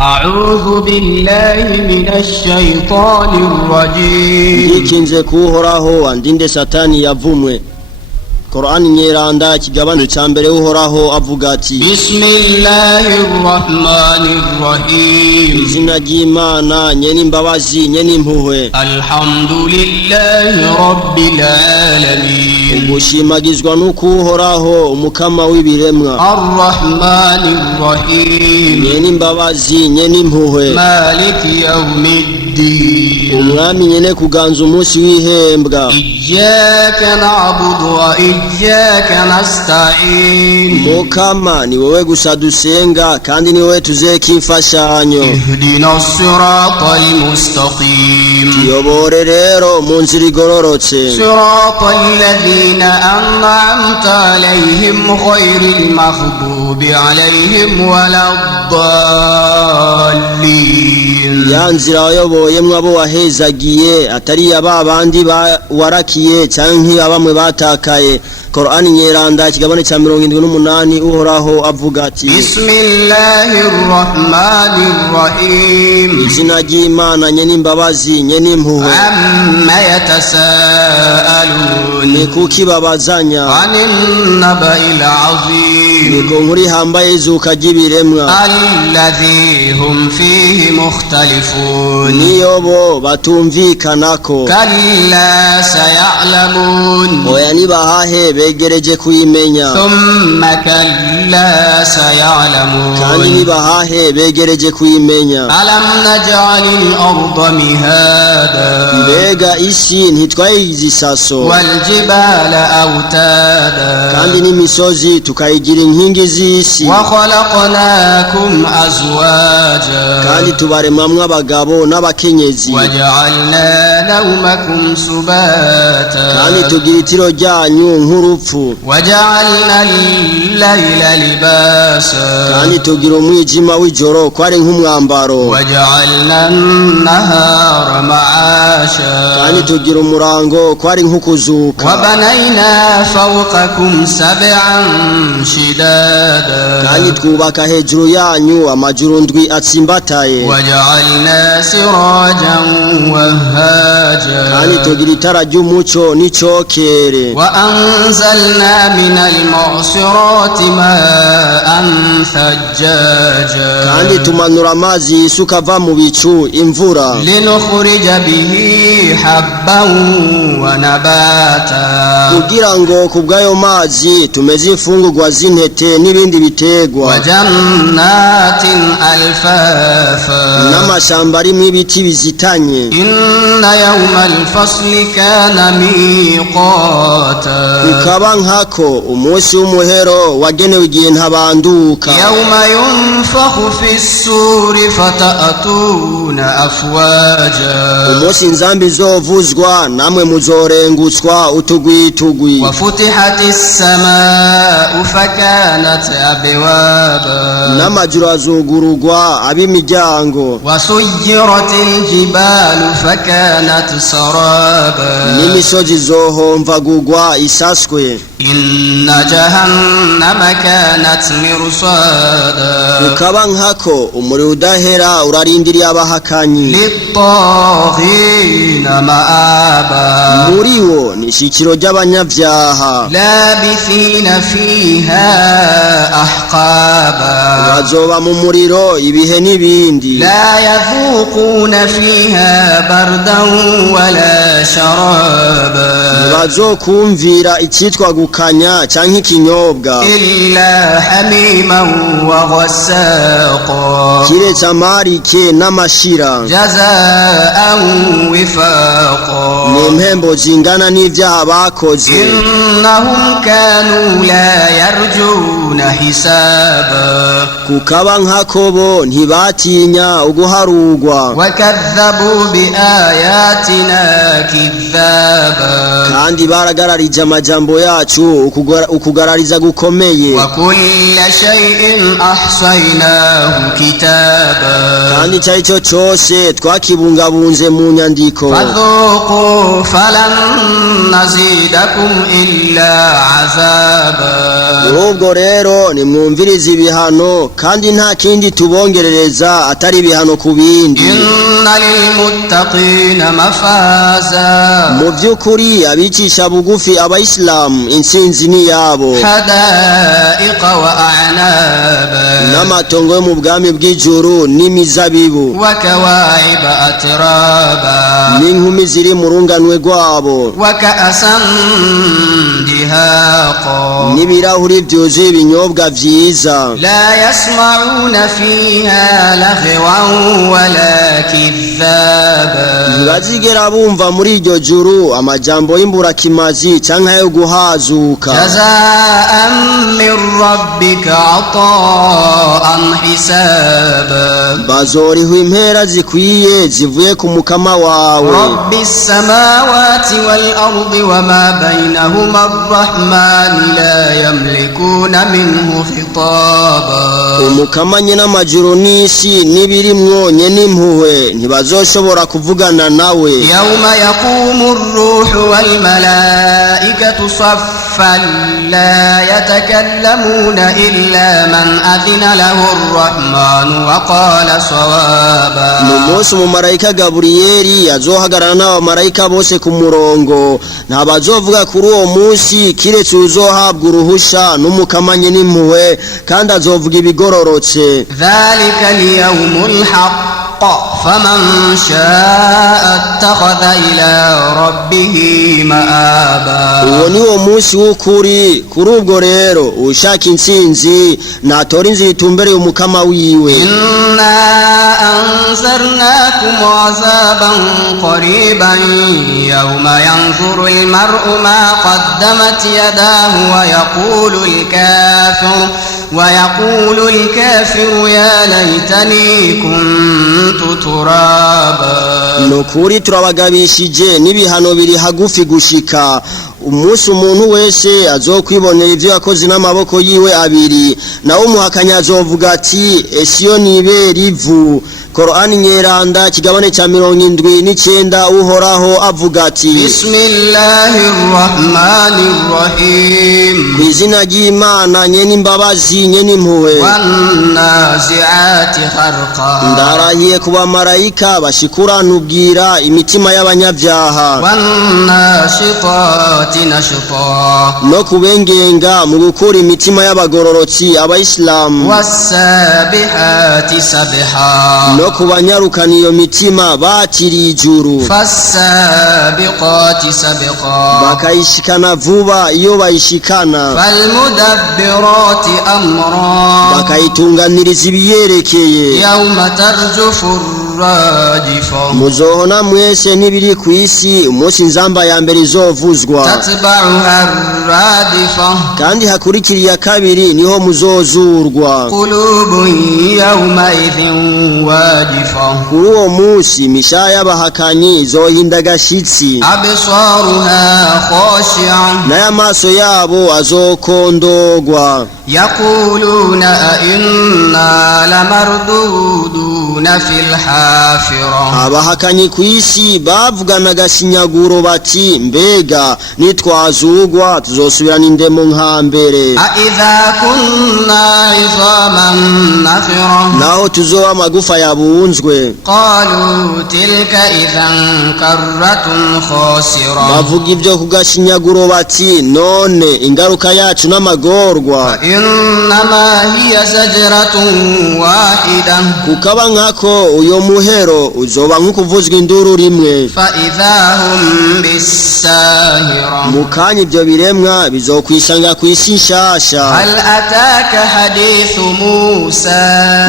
أعوذ بالله من الشيطان الرجيم. Ikinze kuhoraho andinde satani yavumwe. Qur'an nyeranda kigabano cyambere uhoraho avuga ati Bismillahirrahmanirrahim. Izina ry'Imana nyene imbabazi nyene impuhwe. Alhamdulillahi rabbil alamin. Ugushimagizwa n'ukuhoraho umukama w'ibiremwa. Arrahmanirrahim. Nyene imbabazi nyene impuhwe. Maliki yawmiddin. Umwami nyene kuganza umunsi w'ihembwa. Iyyaka na'budu wa iyyaka nasta'in. Mukama ni wewe gusa dusenga kandi ni wewe tuzeka imfashanyo. Ihdinas siratal mustaqim. Yobore rero mu nzira igororotse. Siratal ladhina an'amta alayhim ghayril maghdubi alayhim waladdallin. Ya nzira wayoboyemwe abo wahezagiye atari abandi warakiye canke abamwe batakaye. Qur'an nyeranda kigabane cya 78 uhoraho avuga ati Bismillahirrahmanirrahim. Izina ry'Imana nyene imbabazi nyene impuhwe. Amma yatasaalun. Ni kuki babazanya Anin naba'il azim. Niko nkuri hambaye izuka ry'ibiremwa. Alladhi hum fihi mukhtalifun. Niyobo batumvikanako. Kalla sayalamun. Oya nibahahe begereje kuyimenya. Thumma kalla sayalamun. Kandi nibahahe begereje kuyimenya. Alam naj'alil arda mihada. Mbega isi ntitwayizisaso. Wal jibala awtada. Kandi n'imisozi tukayigira inkingi z'isi. Wa khalaqnakum azwaja. Kandi tubaremamwe abagabo n'abakenyezi. Waja'alna nawmakum subata. Kandi tugira itiro ryanyu nk'urupfu. Waja'alna al-layla libasa. Kandi tugira umwijima w'ijoro kwari nk'umwambaro. Waja'alna an-nahara ma'asha. Kandi tugira umurango kwari nk'ukuzuka. Wabanayna fawqakum sab'an shidada. Kandi twubaka hejuru yanyu amajuru ndwi atsimbataye. Waja'alna sirajan wahaja. Kandi tugira itara ry'umuco n'icokere. Wa anzalna minal mu'sirati ma'an thajjaja. Kandi tumanura amazi yisuka ava mu bicu imvura. Linukhrija bihi habban wa nabata. Kugira ngo kubgayo mazi tumeze imfungurwa z'intete n'ibindi bitegwa. Wa jannatin alfafa. N'amashamba arimo ibiti bizitanye. Inna yawmal fasli kana miqata. Ukaba nkako umunsi w'umuhero wagenewe igihe ntabanduka. Yawma yunfakhu fis-suri fata'atuna afwaja. Umunsi inzambi zovuzwa namwe muzorengutswa utugwitugwi. Wa futihatis samaa'u fakanat abwaba. N'amajuru azugurugwa ab'imiryango. Wa suyyiratil jibalu fakanat saraba. N'imisozi zohomvagurwa isaswe. Inna jahannama kanat mirsada. Ukaba nkako umuriro udahera urarindiriye abahakanyi. Lit-taghina ma'aba. Muri wo ni ishikiro ry'abanyavyaha. Labithina fiha ahqaba. Bazoba mu muriro ibihe n'ibindi. La yadhuquna fiha bardan wala sharaba. Bazokumvira icyitwa gukanya canke ikinyobwa. Illa hamiman wa ghassaqa. Kiretse amarike n'amashira. Jazaan wifaqa. N'impembo zingana n'ivyaha bakoze. Innahum kanu la yarjuna hisaba. Kukaba nkakobo ntibatinya uguharugwa. Wakadhabu biayatina kidhaba. Kandi baragararije amajambo yacu ukugarariza gukomeye. Wa kulla shay'in ahsaynahu kitaba. Kandi cyari cyose twakibungabunze mu nyandiko. Fadhuqu falan nazidakum illa azaba. ubwo rero nimwumvirize ibihano kandi nta kindi tubongerereza atari ibihano ku bindi. inna lilmuttaqina mafaza, mu by'ukuri abicisha bugufi abayisilamu intsinzi ni yabo. hadaiqa wa a'naba, n'amatongo yo mu bwami bw'ijuru n'imizabibu, wa kawaiba atraba, n'inkumi ziri mu runganwe rwabo, wa ka'asan dihaqa, n'ibirahuri byuzuye ibinyobwa byiza. la yasma'una fiha laghwan wala kidhaba, ntibazigera bumva muri iryo juru amajambo y'imburakimazi canke yo guhazuka. jazaan min rabbika ata'an hisaba, bazorihwa impera zikwiye zivuye ku mukama wawe. rabbis samawati wal ardi wama bainahuma arrahmani la yamlikuna minhu khitaba, umukama nyene amajuru n'isi n'ibirimwo nyene impuhwe ntibazoshobora kuvugana nawe. yawma yaqumu ar-ruhu wal malaikatu saffan la yatakallamuna illa man adhina lahu ar-rahmanu wa qala sawaba, mu munsi umumarayika Gaburiyeli azohagarara n'abamarayika bose ku murongo, ntabazovuga kuri uwo munsi kiretse uzohabwa uruhusha n'umukama nyene impuhwe kandi azovuga ibigororotse. dhalika al-yawmul haqq faman sha'a ittakhadha ila rabbihi ma'aba, uwo ni wo munsi w'ukuri. kuri ubwo rero ushaka intsinzi natora inzira itumbereye umukama wiwe. inna anzarnakum azaban qariban yawma yanzuru al-mar'u ma qaddamat yadahu wa yaqulu al-kafiru ya laytani kuntu turaba, nukuri turabagabishije n'ibihano biri hagufi gushika. umunsi umuntu wese azokwibonera ivyo yakoze n'amaboko yiwe abiri, nawe umuhakanyi azovuga ati esiyo nibera ivu. Korani nyeranda kigabane ca 79 uhoraho avuga ati bismillahir rahmanir rahim, kw'izina ry'Imana nyene imbabazi nyene impuhwe. wannazi'ati kharqa, ndarahiye ku bamarayika bashikurana ubwira imitima y'abanyavyaha, wannashitati nashta, no kubengenga mu gukura imitima y'abagororotsi abayisilamu, wassabihati sabha, no kubanyarukana iyo mitima batiriye ijuru, fassabiqati sabqa, bakayishikana vuba iyo bayishikana, falmudabbirati amra, bakayitunganiriza ibiyerekeye. yawma tarjufu rajifa, muzohona mwese n'ibiri ku isi umunsi nzamba ya mbere izovuzwa, tatba'uha radifa, kandi hakurikira iya kabiri niho muzozurwa. qulubun yawma idhin wajifa, kuri uwo munsi imishaya y'abahakanyi izohinda agashitsi, absaruha khashi'a, n'ay'amaso yabo azokondogwa. yaquluna a inna lamarduduna fil hafira, abahakanyi ku isi bavugana agashinyaguro bati mbega nitwazugwa tuzosubirana indemo nka mbere, a idha kunna 'idhaman nakhira, naho tuzoba amagufa yabunzwe. qalu tilka idhan karratun khasira, bavuga ibyo ku gashinyaguro bati none ingaruka yacu n'amagorwa. innama hiya zajratun wahida, kukaba nkako uyo muhero uzoba nk'ukuvuzwa induru rimwe. fa idha hum bisahira, mukanya ibyo biremwa bizokwisanga ku isi nshasha. hal ataka hadithu Musa,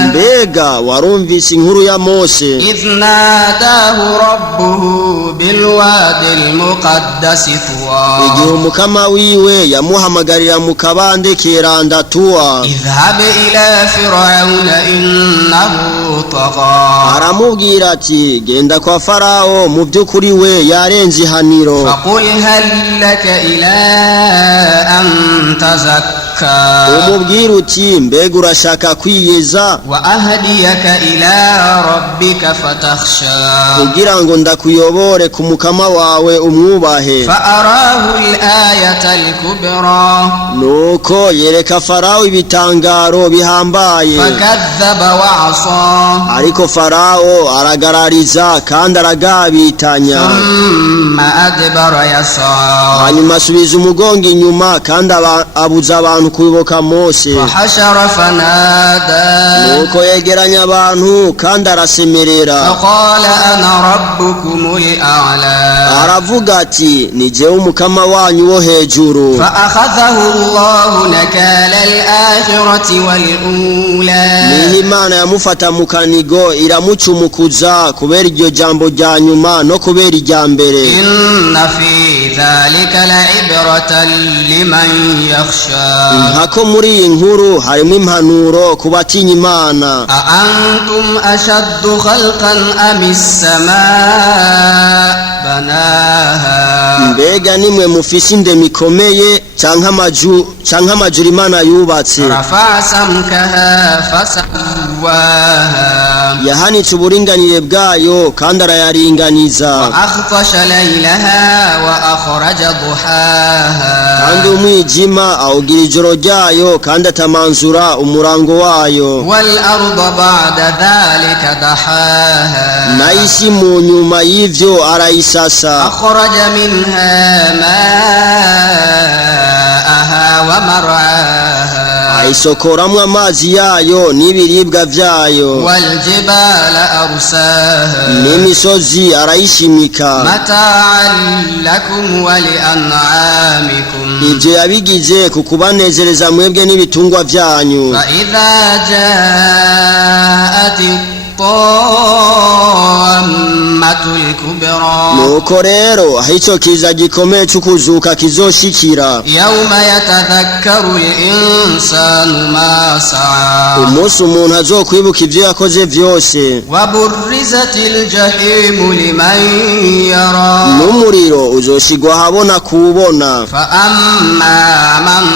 mbega warumvise inkuru ya Mose idh nadahu rabbuhu bilwadi almuqaddasi tuwa, igihe umukama wiwe yamuhamagarira mu kabande keranda Tuwa, idhhab ila fir'auna innahu tagha, aramubwira ati genda kwa Farao mu by'ukuri we yarenze ihaniro. faqul hal laka ila an tazakka, فزكى umubwira uti mbega urashaka kwiyeza وأهديك إلى ربك فتخشى kugira ngo ndakuyobore ku mukama wawe umwubahe فأراه الآية الكبرى nuko yereka farawo ibitangaro bihambaye فكذب وعصى ariko farawo aragarariza kandi aragabitanya ثم أدبر يسعى hanyuma asubiza umugongo inyuma kandi abuza abantu kuyoboka Mose فحشر فنادى nuko yegeranya abantu kandi arasemerera فقال أنا ربكم الأعلى aravuga ati ni jewe umukama wanyu wo hejuru فأخذه الله نكال الآخرة والأولى niho Imana yamufata mu kanigo iramucumukuza kubera iryo jambo rya nyuma no kubera irya mbere إن في ذلك لعبرة لمن يخشى nkako muri iyi nkuru harimo impanuro ku batinya Imana أأنتم أشد خلقا أم السماء بناها mbega nimwe mufise indemi ikomeye canke amajuru Imana yubatse رفع سمكها فسواها yahanitse uburinganire bwayo kandi arayaringaniza وأغطش ليلها وأخرج ضحاها kandi umwijima awugira ijoro ryayo kandi atamanzura umurango wayo والأرض بعد ذلك دحاها n'isi mu nyuma y'ivyo arayisasa أخرج منها ماءها ومرعاها ayisokoramwo amazi yayo n'ibiribwa vyayo والجبال أرساها n'imisozi arayishimika متاعا لكم ولأنعامكم ivyo yabigize ku kubanezereza mwebwe n'ibitungwa vyanyu فإذا جاءت الطامة الكبرى nuko rero aho ico kiza gikomeye c'ukuzuka kizoshikira يوم يتذكر الإنسان ما سعى umunsi umuntu azokwibuka ivyo yakoze vyose وبرزت الجحيم لمن يرى n'umuriro uzoshigwa ahabona kuwubona فأما من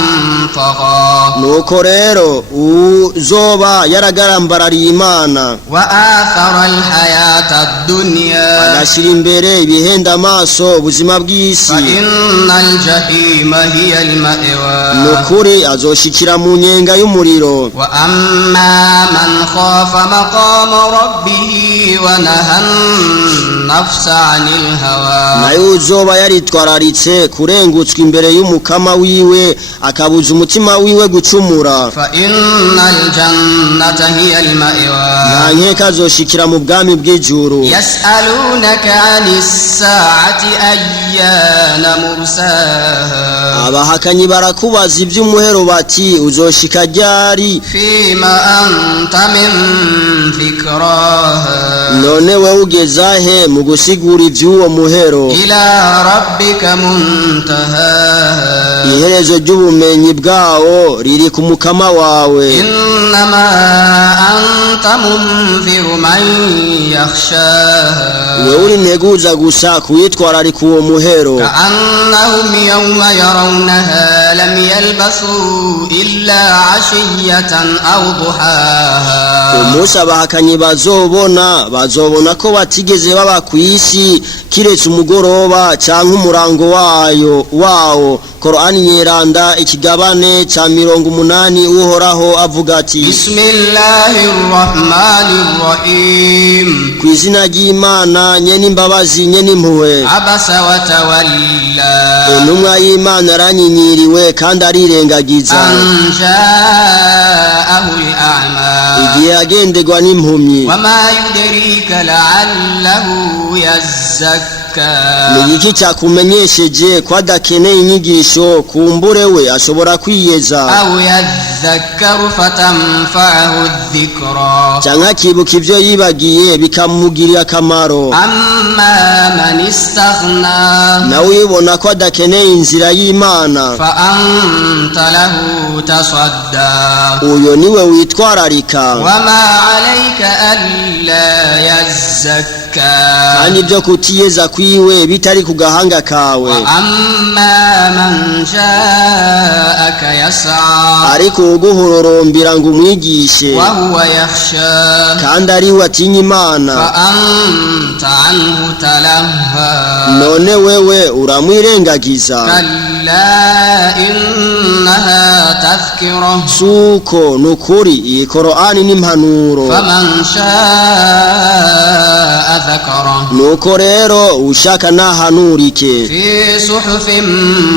طغى nuko rero uzoba yaragarambarariye Imana وآثر الحياة الدنيا agashira imbere ibihenda amaso ubuzima bw'isi فإن الجحيم هي المأوى nukuri azoshikira mu nyenga y'umuriro وأما من خاف مقام ربه ونهى النفس عن الهوى nayo uzoba yaritwararitse kurengutswa imbere y'umukama wiwe akabuza umutima wiwe gucumura فإن الجنة هي المأوى nta nkeka azoshikira mu bwami bw'ijuru يسألونك عن الساعة أيان مرساها abahakanyi barakubaza iby'umuhero bati uzoshika ryari فيما أنت من ذكراها none we ugezahe mu gusigura iby'uwo muhero إلى ربك منتهاها iherezo ry'ubumenyi bwawo riri ku mukama wawe إنما أنت منذر من يخشاها we uri nteguza gusa kuwitwararika uwo muhero كأنهم يوم يرونها لم يلبثوا إلا عشية أو ضحاها umunsi abahakanyi bazobona ko batigeze baba ku isi kiretse umugoroba cyangwa umurango wawo Korani nyeranda ikigabane ca 80 uhoraho avuga ati Bismillahirrahmanirrahim ku izina ry'Imana nyene imbabazi nyene impuhwe abasa wa tawalla intumwa y'Imana aranyinyiriwe kandi arirengagiza anja'ahu al-a'ma igihe agendegwa n'impumyi wama yudrika la'allahu yazzakka ni iki cyakumenyesheje ko adakeneye inyigisho kumbure we ashobora kwiyeza aw يذكر فتنفعه الذكرى canke akibuka ivyo yibagiye bikamugirira akamaro. أما من استغنى nawe ubibona ko adakeneye inzira y'Imana, فأنت له تصدى uyo niwe witwararika. وما عليك ألا يزكى kandi ibyo kutiyeza kwiwe bitari ku gahanga kawe. وأما من جاءك يسعى ariko uguhororombira ngo umwigishe وهو يخشى kandi ariwe atinya Imana, فأنت عنه تلهى none wewe uramwirengagiza. كلا إنها تذكرة suko nukuri iyi Korani n'impanuro. فمن شاء ذكره nuko rero ushaka nahanurike. في صحف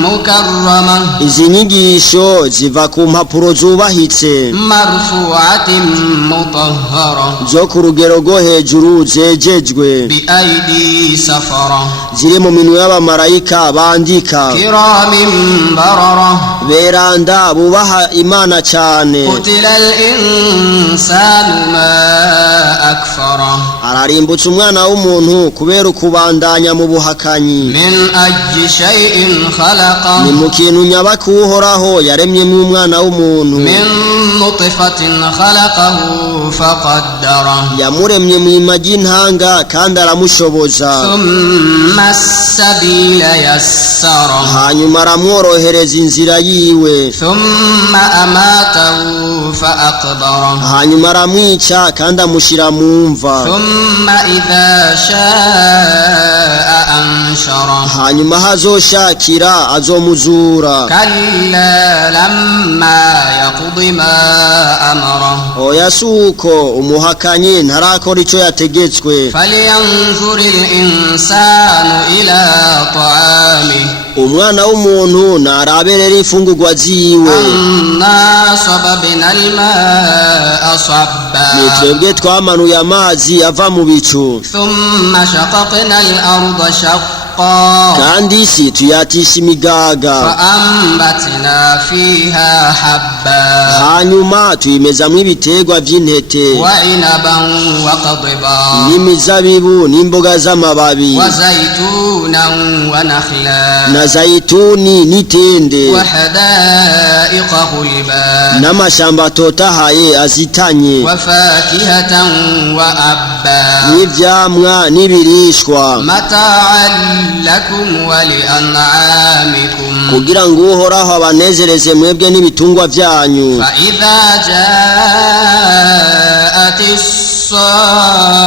مكرمة izi nyigisho ziva ku mpapuro zubahitse مرفوعة مطهرة zo ku rugero rwo hejuru zejejwe, بأيدي سفرة ziri mu minwe y'abamarayika bandika, كرام بررة beranda bubaha Imana cyane. قتل الإنسان ما أكفره ararimbutsa umwana w'umuntu kubera ukubandanya mu buhakanyi. من أي شيء خلقه ni mu kintu nyabaki uhoraho yaremyemo umwana w'umuntu, من نطفة خلقه فقدره yamuremye mu imagi y'intanga kandi aramushoboza, ثم السبيل يسره hanyuma aramworohereza inzira yiwe, ثم أماته فأقبره hanyuma aramwica kandi amushyira mu mva, ثم إذا شاء أنشره hanyuma hazoshakira azomuzura. كلا لما يقض ما أمره oya suko umuhakanyi ntarakora icyo yategetswe. فلينظر الإنسان إلى طعامه umwana w'umuntu naraberera imfungurwa ziwe. أنا صببنا الماء صبا ni twebwe twamanuye amazi ava mu bicu, ثم شققنا الأرض شقا kandi isi tuyatisha imigaga, فأنبتنا فيها حبا hanyuma tuyimezamwo ibiterwa by'intete وعنبا وقضبا n'imizabibu n'imboga z'amababi وزيتونا ونخلا na zayituni n'itende وحدائق غلبا n'amashamba atotahaye azitanye وفاكهة وأبا n'ivyamwa n'ibirishwa, متاعا لكم ولأنعامكم kugira ngo uhoraho abanezereze mwebwe n'ibitungwa vyanyu. فإذا جاءت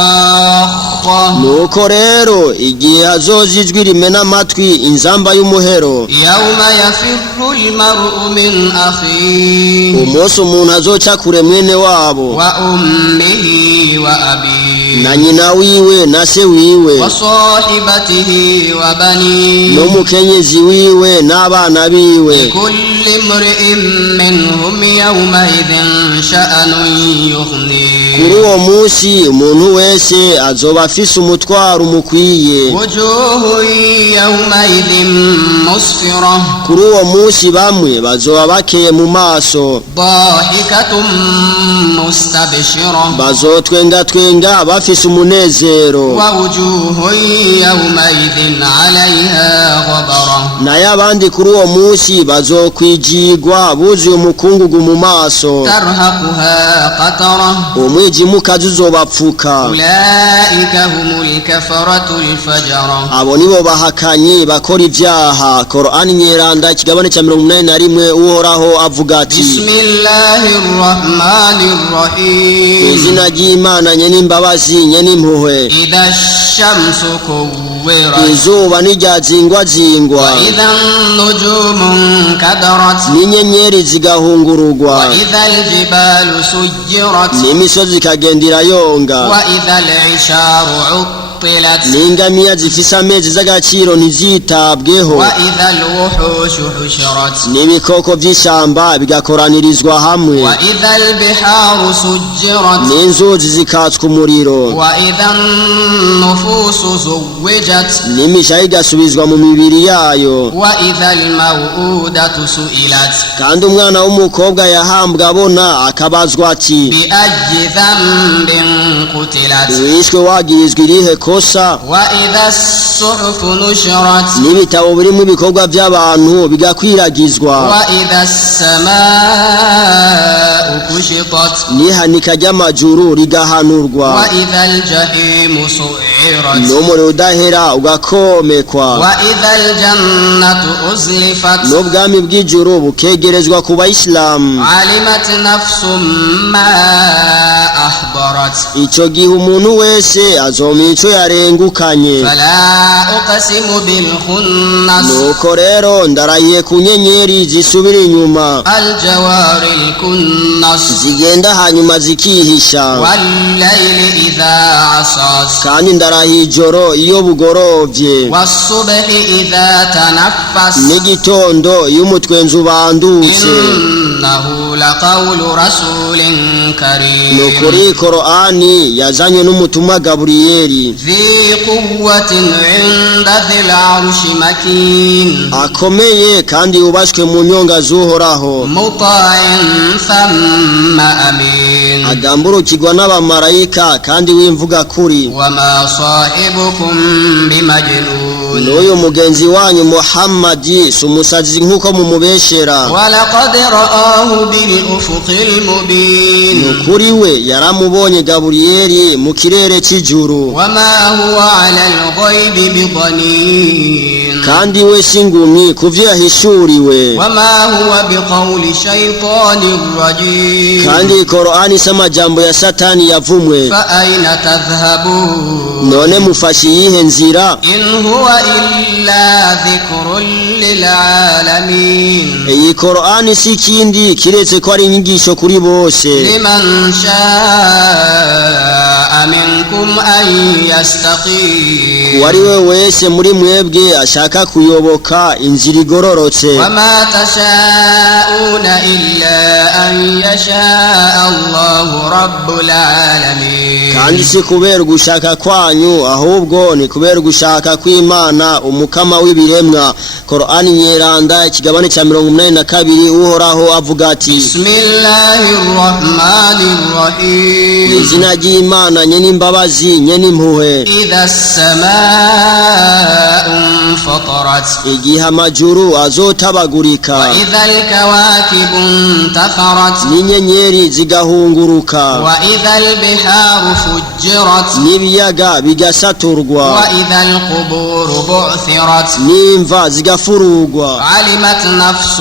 الصاخة nuko rero igihe hazoza ijwi rimena amatwi inzamba y'umuhero, يوم يفر المرء من أخيه umunsi umuntu azoca kure mwene wabo وأمه وأبيه na nyina wiwe na se wiwe وصاحبته وبنيه n'umukenyezi wiwe n'abana biwe. لكل امرئ منهم يومئذ شأن يغنيه kuri uwo munsi umuntu wese azoba afise umutwaro umukwiye. وجوه يومئذ مسفرة kuri uwo munsi bamwe bazoba bakeye mu maso, ضاحكة مستبشرة bazotwengatwenga bafise umunezero, ووجوه يومئذ عليها غبرة naye abandi kuri uwo munsi bazokwijigwa buzuye umukungugu mu maso, ترهقها قترة umwijima ukaza uzobapfuka. أولئك هم الكفرة الفجرة abo nibo bahakanyi bakora ivyaha. Korani nyeranda ikigabane ca 81 uhoraho avuga ati, بسم الله الرحمن الرحيم izina ry'Imana nyene imbabazi nyene impuhwe. إذا الشمس كورت izuba n'iryazingwazingwa وإذا النجوم انكدرت n'inyenyeri zigahungurugwa وإذا الجبال سجرت n'imisozi ikagenda irayonga وإذا العشار عطلت n'ingamiya zifise amezi z'agaciro ntizitabweho وإذا الوحوش حشرت n'ibikoko vy'ishamba bigakoranirizwa hamwe وإذا البحار سجرت n'inzuzi zikatswa umuriro وإذا النفوس زوجت n'imishaha igasubizwa mu mibiri yayo وإذا الموءودة سئلت kandi umwana w'umukobwa yahambwa abona akabazwa ati بأي ذنب قتلت wishwe wagirizwa irihe kosa وإذا الصحف نشرت n'ibitabo birimo ibikorwa by'abantu bigakwiragizwa وإذا السماء كشطت n'ihanika ry'amajuru rigahanurwa وإذا الجحيم سعرت n'umuriro udahera ugakomekwa وإذا الجنة أزلفت n'ubwami bw'ijuru bukegerezwa ku bayisilamu علمت نفس ما أحضرت ico gihe umuntu wese azomenya ico yarengukanye فلا أقسم بالخنس nuko rero ndarahiye ku nyenyeri zisubira inyuma الجوار الكنس zigenda hanyuma zikihisha والليل إذا عسعس kandi ndarahiye ijoro iyo bugorovye والصبح إذا تنفس n'igitondo iyo umutwenzi ubandutse إنه لقول رسول كريم nukuri korani yazanywe n'umutumwa gaburiyeli ذي قوة عند ذي العرش مكين akomeye kandi yubashwe mu nyonga z'uhoraho مطاع ثم أمين agamburukirwa n'abamarayika kandi w'imvuga kuri وما صاحبكم بمجنون n'uyu mugenzi wanyu muhammadi si umusazi nk'uko mumubeshera ولقد رآه بالأفق المبين nukuri we yaramubonye gaburiyeli mu kirere cy'ijuru وما هو على الغيب بضنين kandi we si ngumyi ku vyo yahishuriwe وما هو بقول شيطان رجيم kandi korani si amajambo ya satani yavumwe فأين تذهبون none mufashe iyihe nzira إن هو إلا ذكر للعالمين iyi korani si ikindi kiretse ko ari inyigisho kuri bose لمن شاء منكم أن يستقيم uwari we wese muri mwebwe ashaka kuyoboka inzira igororotse وما تشاءون إلا أن يشاء الله رب العالمين kandi si kubera ugushaka kwanyu ahubwo ni kubera ugushaka kw'Imana umukama w'ibiremwa korani nyeranda ikigabane cya 82 uhoraho avuga ati بسم الله الرحمن الرحيم izina ry'Imana nye n'imbabazi nye n'impuhwe إذا السماء انفطرت igihe amajuru azotabagurika وإذا الكواكب انتثرت n'inyenyeri zigahunguruka وإذا البحار فجرت n'ibiyaga bigasaturwa وإذا القبور بعثرت n'imva zigafurugwa علمت نفس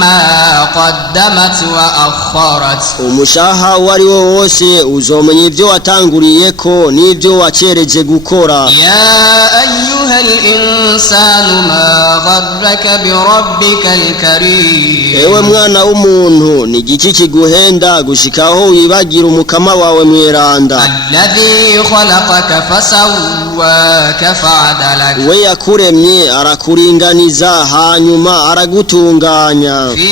ما قدمت وأخرت umushaha wari wo wose uzomenya ibyo watanguriyeko n'ibyo wacereje gukora يا أيها الإنسان ما غرك بربك الكريم ewe mwana w'umuntu ni igiki kiguhenda gushikaho wibagira umukama wawe mweranda الذي خلقك فسواك فعدلك we yakuremye arakuringaniza hanyuma aragutunganya في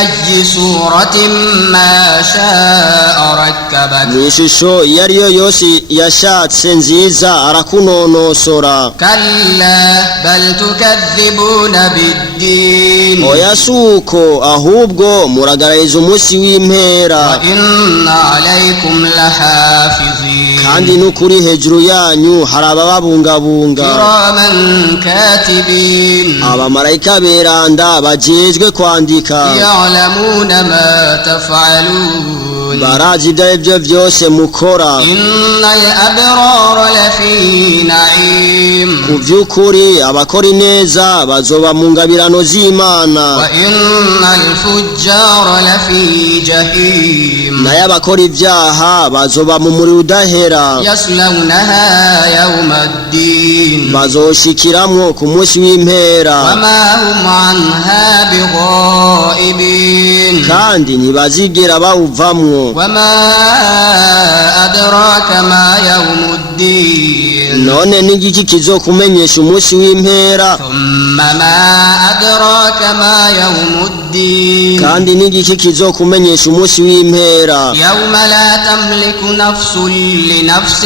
أي صورة ما شاء ركبك mu ishusho iyo ari yo yose yashatse nziza arakunonosora كلا بل تكذبون بالدين oya suko ahubwo muragarariza umunsi w'impera وإن عليكم لحافظين kandi n'ukuri hejuru yanyu hari abababungabunga كراما كاتبين abamarayika beranda bajejwe kwandika يعلمون ما تفعلون barazi ibyo ari byo byose mukora إن الأبرار لفي نعيم ku by'ukuri abakora ineza bazoba mu ngabirano z'Imana وإن الفجار لفي جحيم nayo abakora ibyaha bazoba mu muriro udahera يصلونها يوم الدين bazoshikiramwo ku munsi w'impera وما هم عنها بغائبين kandi ntibazigera bawuvamwo وما أدراك ما يوم الدين none n'igiki kizokumenyesha umunsi w'impera ثم ما أدراك ما يوم الدين kandi n'igiki kizokumenyesha umunsi w'impera يوم لا تملك نفس لنفس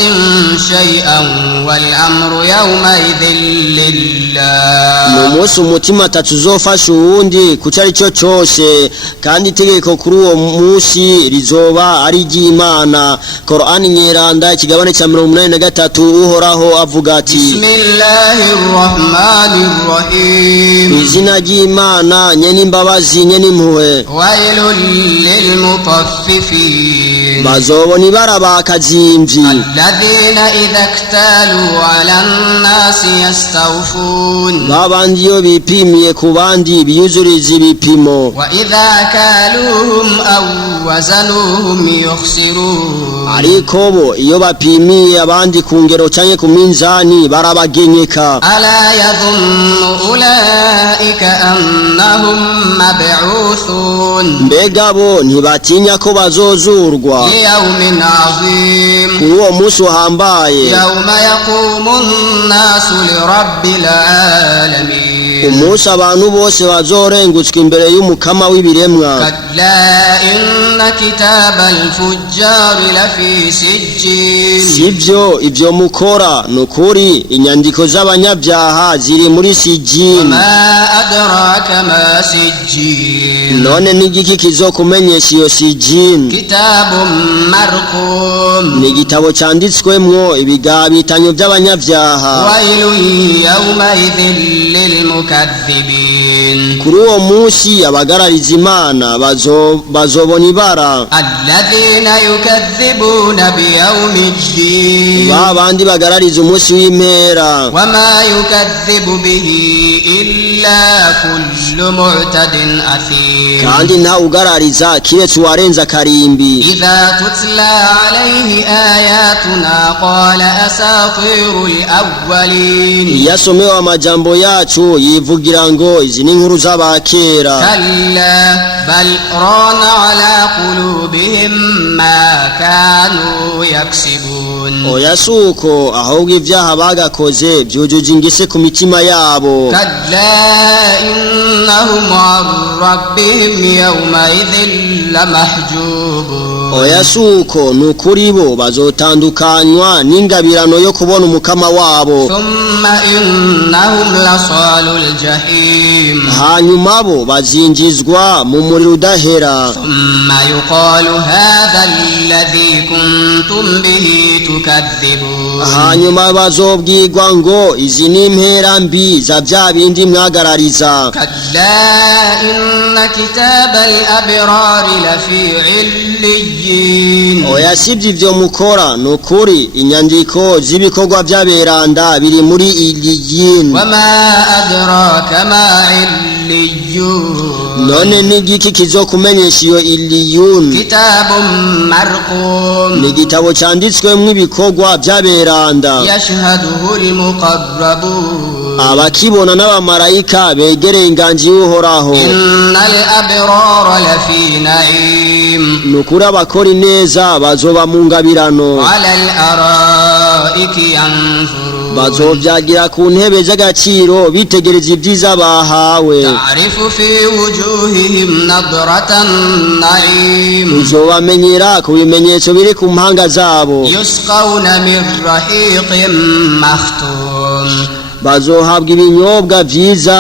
شيئا والأمر يومئذ لله n'umunsi umutima atazofasha uwundi kuco ari cyo cose kandi itegeko kuri uwo munsi rizoba ari iry'Imana. Qur'ani nyeranda ikigabane ca 83 uhoraho avuga ati Bismillahir Rahmanir Rahim izina ry'Imana nyene imbabazi nyene impuhwe. Wailul lil mutaffifin bazobona ibara bakazimvyi alladhina idha iktalu 'alan nasi yastawfun babandi iyo bipimiye ku bandi biyuzuriza ibipimo wa idha kaluhum aw wazanuhum yukhsirun ariko bo iyo bapimiye abandi ku ngero canke ku minzani barabagenyeka. ala yadhunnu ulaika annahum mab'uthun mbega bo ntibatinya ko bazozurwa liyawmin 'azim kuri uwo munsi uhambaye yawma yaqumu an-nasu lirabbil 'alamin umunsi abantu bose bazorengutswa imbere y'umukama w'ibiremwa. kalla inna kitabal fujjari lafi sijjin sivyo ivyo mukora nukuri inyandiko z'abanyabyaha ziri muri sijjin. ma adraka ma sijjin none n'igiki kizokumenyesha iyo sijjin? kitabun marqum ni igitabo canditswemwo ibigabitanyo by'abanyabyaha. wailun yawmaidhin lilmukaththibin kuri uwo munsi abagarariza Imana bazobona ibara. alladhina yukaththibuna biyawmiddin babandi bagarariza umunsi w'impera. wama yukaththibu bihi illa kullu mu'tadin athim kandi nta ugarariza kiretse uwarenza karimbi. idha tutla alayhi ayatuna qala asatirul awwalin iyo asomewe amajambo yacu yivugira ngo izi ni inkuru z'abakera. kalla bal rana ala qulubihim ma kanu yaksibun oya suko ahubwo ibyaha bagakoze byujuje ingese ku mitima yabo. kalla innahum an rabbihim yawmaidhin lamahjubun oya suko nukuri bo bazotandukanywa n'ingabirano yo kubona umukama wabo. thumma innahum lasalul jahim hanyuma bo bazinjizwa mu muriro udahera. thumma yuqalu hadha alladhi kuntum bihi tukadhibun hanyuma bazobwirwa ngo izi ni impera mbi za bya bindi mwagarariza. kalla inna kitabal abrari lafi 'illiyin oya sivyo ivyo mukora nukuri inyandiko z'ibikorwa by'aberanda biri muri iliyin. wama adraka ma 'illiyun none n'igiki kizokumenyesha iyo iliyun? kitabun marqum ni igitabo canditswemwo ibikorwa by'aberanda. yashhaduhu al-muqarrabun abakibona n'abamarayika begereye inganji y'uhoraho. innal abrara lafi na'im nukuri abakora ineza bazoba mu ngabirano. 'ala al-ara'iki yanzurun bazovyagira ku ntebe z'agaciro bitegereza ibyiza bahawe. ta'rifu fi wujuhihim nadratan na'im uzobamenyera ku bimenyetso biri ku mpanga zabo. yusqawna min rahiqin makhtum bazohabwa ibinyobwa vyiza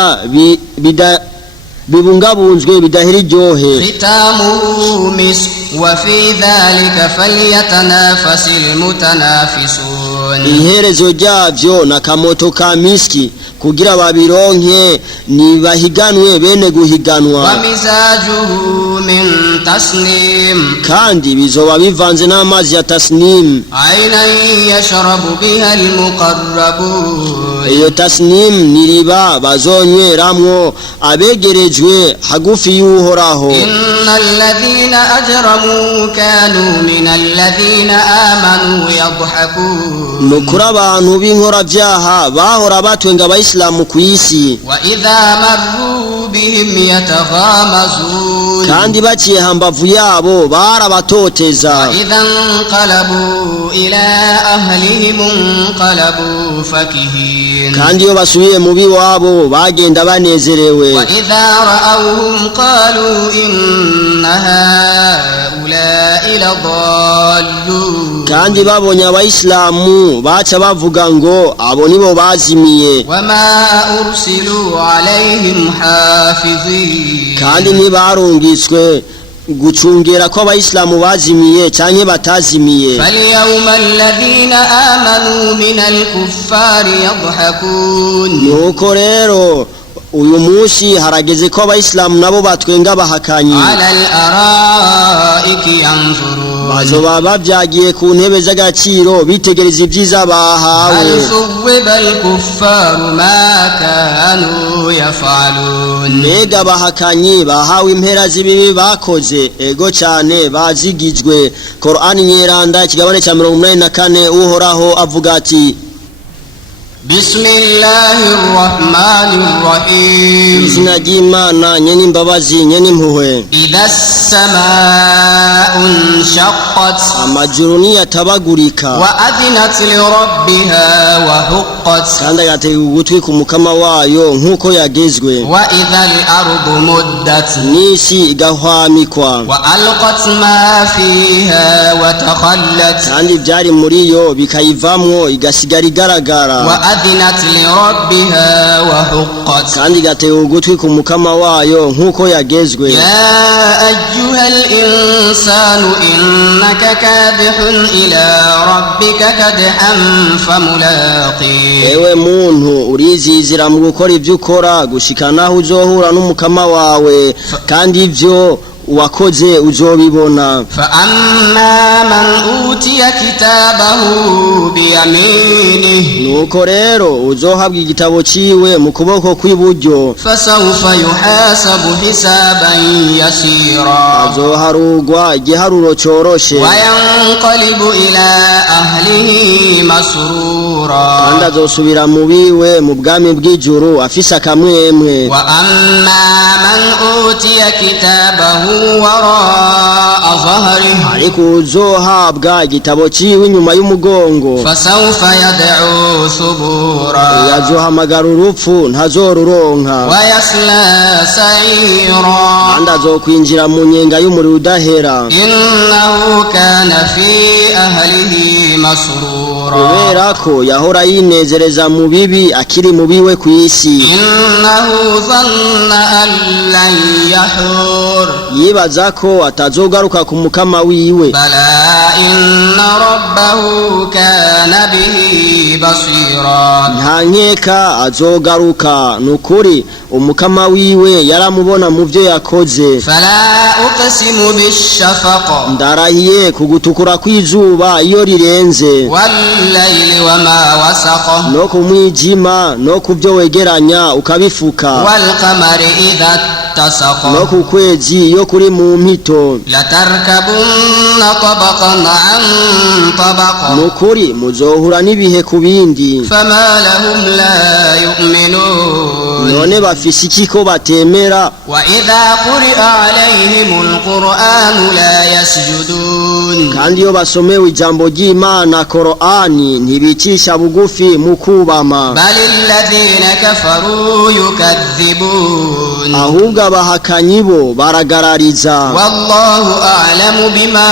bibungabunzwe bidahera iryohe. khitamuhu misk wa fi dhalika falyatanafasil mutanafisun iherezo ryavyo na kamoto ka miski kugira babironke nibahiganwe bene guhiganwa. wa mizajuhu min tasnim kandi bizoba bivanze n'amazi ya tasnim. aynan yashrabu biha almuqarrabun iyo tasnim niriba bazonyweramwo abegerejwe hagufi y'uhoraho. innal ladhina ajramu kanu minal ladhina amanu yadhhakun, nukuri abantu b'inkora vyaha bahora batwenga abayisilamu kw'isi, wa idha marru bihim yataghamazun, kandi baciye hambavu yabo barabatoteza, wa idha inqalabu ila ahlihim inqalabu fakihin, kandi iyo basubiye mu biwabo bagenda banezerewe, wa idha ra'awhum qalu inna haula'i ladallun, kandi babonye abayisilamu baca bavuga ngo abo nibo bazimiye, wama ursilu alayhim hafizin, kandi ntibarungitswe gucungera ko abayisilamu bazimiye canke batazimiye. falyawma alladhina amanu minal kuffari yadhhakun, nuko rero uyu munsi harageze ko abayisilamu nabo batwenga bahakanyi, ala al-ara'iki yanzurun, bazoba bavyagiye ku ntebe z'agaciro bitegereza ivyiza bahawe. hal suwwiba al-kuffaru ma kanu yaf'alun, mbega abahakanyi bahawe impera z'ibibi bakoze? ego cane bazigijwe. Qur'ani nyeranda ikigabane ca 84 uhoraho avuga ati bismillahir rahmanir rahim, izina ry'Imana nyene imbabazi nyene impuhwe. idha as-samaa'u inshaqqat, amajuru niyatabagurika, wa adinat li rabbiha wa huqqat, kandi agatega ugutwi ku mukama wayo nk'uko yagezwe, wa idha al-ardu muddat, n'isi igahwamikwa, wa alqat ma fiha wa takhallat, kandi ivyari muri yo bikayivamwo igasigara igaragara, wa adinat li rabbiha wa huqqat, kandi igatega ugutwi ku mukama wayo nk'uko yagezwe. ya ayyuhal insanu innaka kadihun ila rabbika kadhan famulaqih, ewe muntu urizizira mu gukora ivyo ukora gushika naho uzohura n'umukama wawe, kandi ivyo wakoze uzobibona. fa amma man utiya kitabahu biyaminihi, nuko rero uzohabwa igitabo ciwe mu kuboko kw'iburyo, fasawfa yuhasabu hisaban yasira, azoharugwa igiharuro coroshe, wa yanqalibu ila ahlihi masrura, kandi azosubira mu biwe mu bwami bw'ijuru afise akamwemwe. wa amma man utiya kitabahu wara'a dhahrihi, ariko uzohabwa igitabo ciwe inyuma y'umugongo, fasawfa yad'u thubura, yazohamagara urupfu ntazoruronka, wa yasla sa'ira, kandi azokwinjira mu nyenga y'umuriro udahera, innahu kana fi ahlihi masrura, kubera ko yahora yinezereza mu bibi akiri mu biwe kw'isi. innahu dhanna an lan yahur, yibaza ko atazogaruka ku mukama wiwe, bala inna rabbahu kana bihi basira, nta nkeka azogaruka. nukuri umukama wiwe yaramubona mu vyo yakoze. fala uqsimu bishafaq, ndarahiye kugutukura kw'izuba iyo rirenze, wallayli wama wasaq, no ku mwijima no ku vyo wegeranya ukabifuka, walqamari idha ittasaq, no ku kwezi iyo kuri mu mpito. latarkabunna tabaqan an tabaq, nukuri muzohura n'ibihe ku bindi. fama lahum la yu'minun, none bafise iki ko batemera? wa idha quri'a alayhimul qur'anu la yasjudun, kandi iyo basomewe ijambo ry'Imana Qur'ani ntibicisha bugufi mu kubama, balil ladhina kafaru yukadhibun, ahubwo abahakanyi bo baragarariza, wallahu a'lamu bima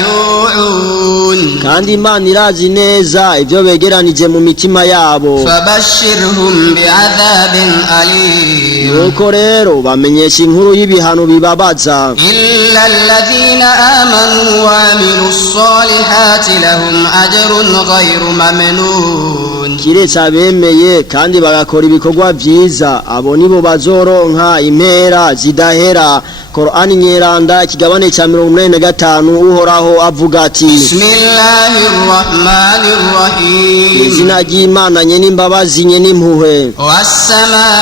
yu'un, kandi Imana irazi neza ivyo begeranije mu mitima yabo. fabashshirhum bi'adhabin alim, nuko rero bamenyesha inkuru y'ibihano bibabaza, illa alladhina amanu wa amilus salihati lahum ajrun ghayru mamnun, kiretse abemeye kandi bagakora ibikorwa vyiza abo nibo bazoronka impera zidahera. Qur'ani nyeranda ikigabane ca 85 uhoraho avuga ati Bismillahirrahmanirrahim izina ry'Imana nyene imbabazi nyene impuhwe.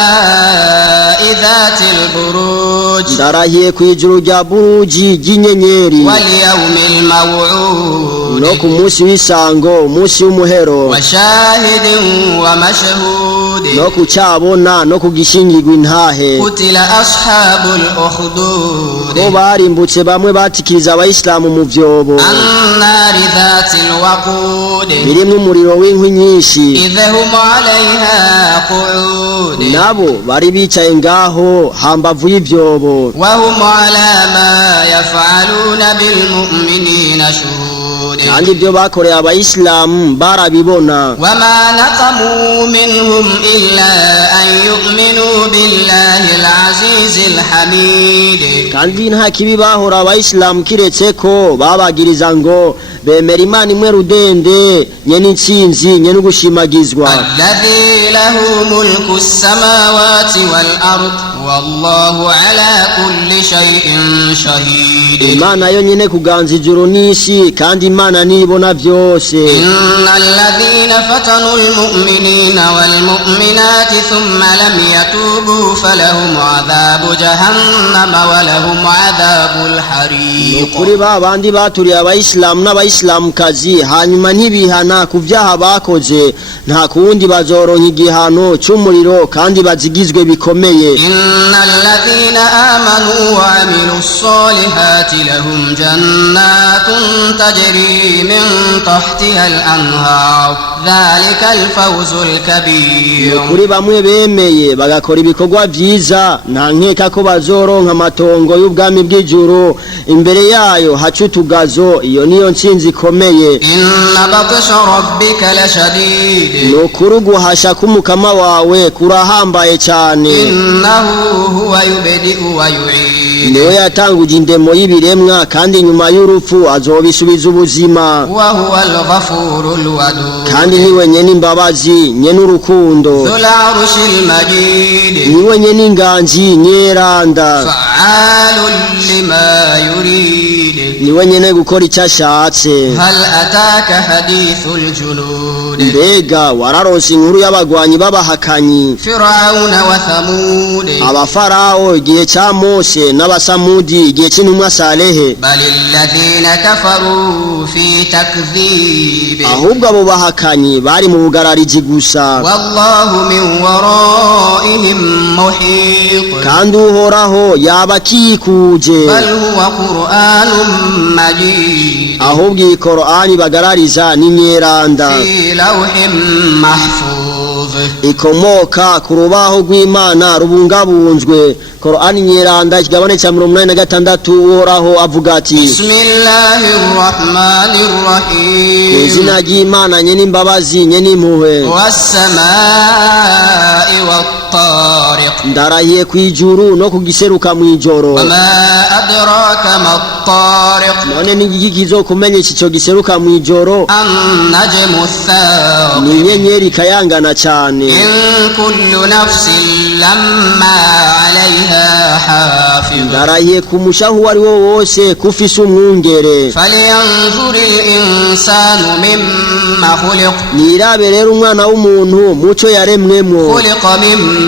Was-samaa'i dhatil buruj Ndarahiye kwijuru rya buruji ry'inyenyeri wal yawmil maw'ud no ku munsi w'isango umunsi w'umuhero wa shahidin wa mashhud no ku cyabona no ku gishingirwa intahe. qutila ashabul ukhdud bo barimbutse bamwe batikiriza abayisilamu mu vyobo annari dhatil waqud birimwo umuriro w'inkwi nyinshi idhahum 'alayha qu'ud nabo bari bicaye ngaho hambavu y'ivyobo wa hum 'ala ma yaf'aluna bil mu'minina shuhud kandi ibyo bakoreye abayisilamu barabibona. wama naqamu minhum illa an yu'minu billahi al-'azizil hamid kandi nta kibi bahora abayisilamu kiretse ko babagiriza ngo bemera Imana imwe rudende nyene intsinzi nyene ugushimagizwa. alladhi lahu mulku as-samawati wal ard wallahu ala kulli shay'in shahid Imana yo nyene kuganza ijuru n'isi kandi Imana nibona vyose. innal ladhina fatanu al-mu'minina wal mu'minati thumma lam yatubu falahum 'adhabu jahannama wa lahum 'adhabul hariq kuri ba bandi baturiye abayisilamu n'abayisilamukazi hanyuma ntibihana ku vyaha bakoze nta kundi bazoronka igihano c'umuriro kandi bazigizwe bikomeye. innal ladhina amanu wa 'amilus solihati lahum jannatun tajri min tahtiha al-anhar dhalika al-fawzul kabir kuri bamwe bemeye bagakora ibikorwa vyiza nta nkeka ko bazoronka amatongo y'ubwami bw'ijuru imbere yayo haca utugazo iyo niyo ntsinzi ikomeye. inna batsha rabbika lashadid nukuri guhasha k'umukama wawe kurahambaye cyane. innahu huwa yubdi'u wa yu'id niwe yatanguje indemo y'ibiremwa kandi nyuma y'urupfu azobisubiza ubuzima. wa huwa al-ghafurul wadud kandi niwe nyene imbabazi nyene urukundo dhul 'arshil majid niwe nyene inganji nyeranda fa'alun lima yurid niwe nyene gukora icyo ashatse. hal ataka hadithul junud mbega wararonse inkuru y'abagwanyi b'abahakanyi fir'auna wa thamud abafarawo igihe ca Mose n'abasamudi igihe c'intumwa Salehe balil ladhina kafaru fi takdhib ahubwo abo bahakanyi bari mu bugararizi gusa wallahu min waraihim muhit kandi uhoraho yabakikuje. bal huwa qur'anun majid ahubwo iyi Qur'ani bagarariza n'inyeranda fi lawhin mahfuz ikomoka ku rubaho rw'Imana rubungabunzwe. Qur'ani nyeranda ikigabane ca 86 uhoraho avuga ati bismillahir rahmanir rahim izina ry'Imana nyene imbabazi nyene impuhwe. was-samaa'i wat-tariq ndarahiye kwijuru no kugiseruka mwijoro. wama adraka mat-tariq none n'igiki kizokumenyesha ico giseruka mwijoro? an-najmu ath-thaqib ni inyenyeri kayangana cane. in kullu nafsin lamma 'alayha hafiz ndarahiye ku mushahu wari wo wose kufise umwungere. falyanzuril insanu mimma khuliq nirabe rero umwana w'umuntu muco yaremwemwo khuliqa mimma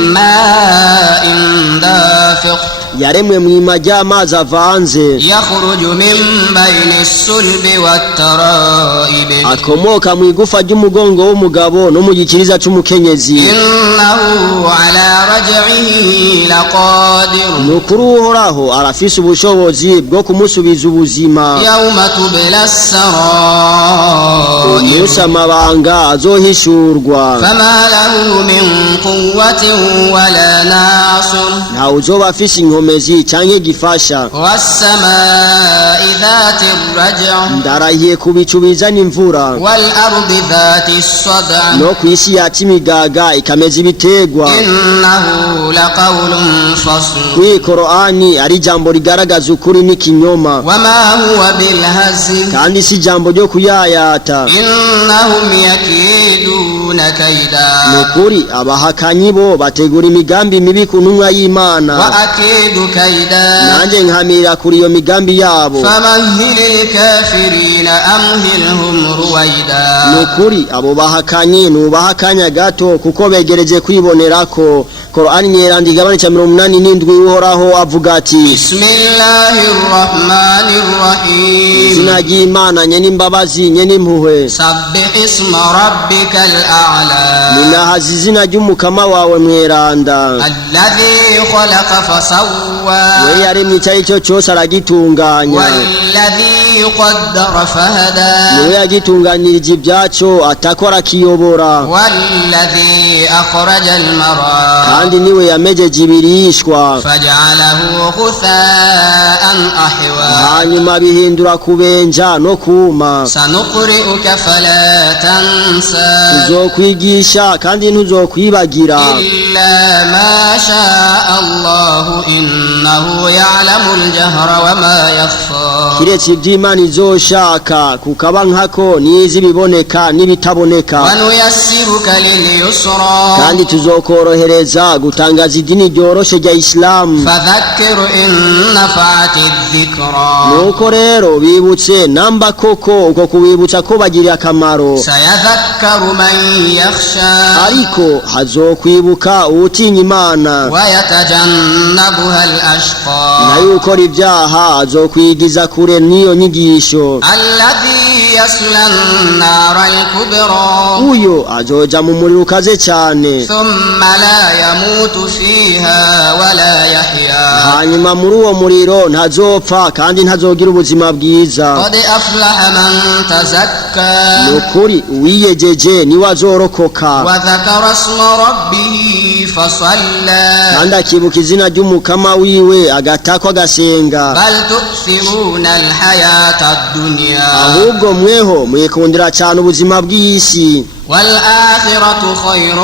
dafiq yaremwe mw'ima ry'amazi avanze yakhruju min bayni as-sulbi wat-tara'ib akomoka mw'igufa ry'umugongo w'umugabo no mu gikiriza c'umukenyezi. innahu ala raj'ihi laqadir nukuri uhoraho arafise ubushobozi bwo kumusubiza ubuzima. yawma tubla as-sara'ir umunsi amabanga azohishurwa fama lahu min quwwatin wala nasir ntawe uzoba afise inkomezi canke gifasha. was-samaa'i ذات الرجع ndarahiye ku bicu bizana imvura والأرض ذات الصدع no kwisi yaca imigaga ikameza ibitegwa إنه لقول فصل kuri Korani ari jambo rigaragaza ukuri n'ikinyoma وما هو بالهزل kandi si jambo ryo kuyayata إنهم يكيدون كيدا nukuri abahakanyi bo bategura imigambi mibi ku ntumwa y'Imana وأكيد كيدا nanjye nkamira kuri iyo migambi yabo فمهل الكافرين أمهلهم رويدا nukuri abo bahakanyi nubahakanya gato kuko begereje kwibonerako Korani nyerandi igabane ca 87 uhoraho avuga ati بسم الله الرحمن الرحيم izina ry'Imana nye n'imbabazi nye n'impuhwe سبح اسم ربك الأعلى ninahaza izina ry'umukama wawe mweranda الذي خلق فسوى we yaremye icyo aricyo cyose aragitunganya والذي قدر فهدى niwe yagitunganirije ibyaco atakora kiyobora والذي أخرج المرعى kandi niwe yamejeje ibirishwa فجعله غثاء أحوى hanyuma bihindura kubenja no kuma سنقرئك فلا تنسى tuzokwigisha kandi ntuzokwibagira إلا ما شاء الله إنه يعلم الجهر وما يخفى kiretse iby'Imana izoshaka kukaba nkako nizi biboneka n'ibitaboneka ونيسرك لليسرى kandi tuzokorohereza gutangaza idini ryoroshe rya Islam فذكر إن نفعت الذكرى nuko rero bibutse namba koko uko kubibutsa ko bagiriye akamaro سيذكر من يخشى ariko hazokwibuka utinya Imana ويتجنبها الأشقى nayo ukora ibyaha azokwigiza kure n'iyo nyigisho الذي يصلى النار الكبرى uyo azoja mu muriro ukaze cyane ثم لا يموت فيها ولا يحيا hanyuma muri uwo muriro ntazopfa kandi ntazogira ubuzima bwiza قد أفلح من تزكى nukuri uwiyejeje niwe azorokoka وذكر اسم ربه فصلى kandi akibuka izina ry'umukama wiwe agatakwa agasenga بل تؤثرون الحياة الدنيا ahubwo mweho mwikundira cyane ubuzima bw'isi والآخرة خير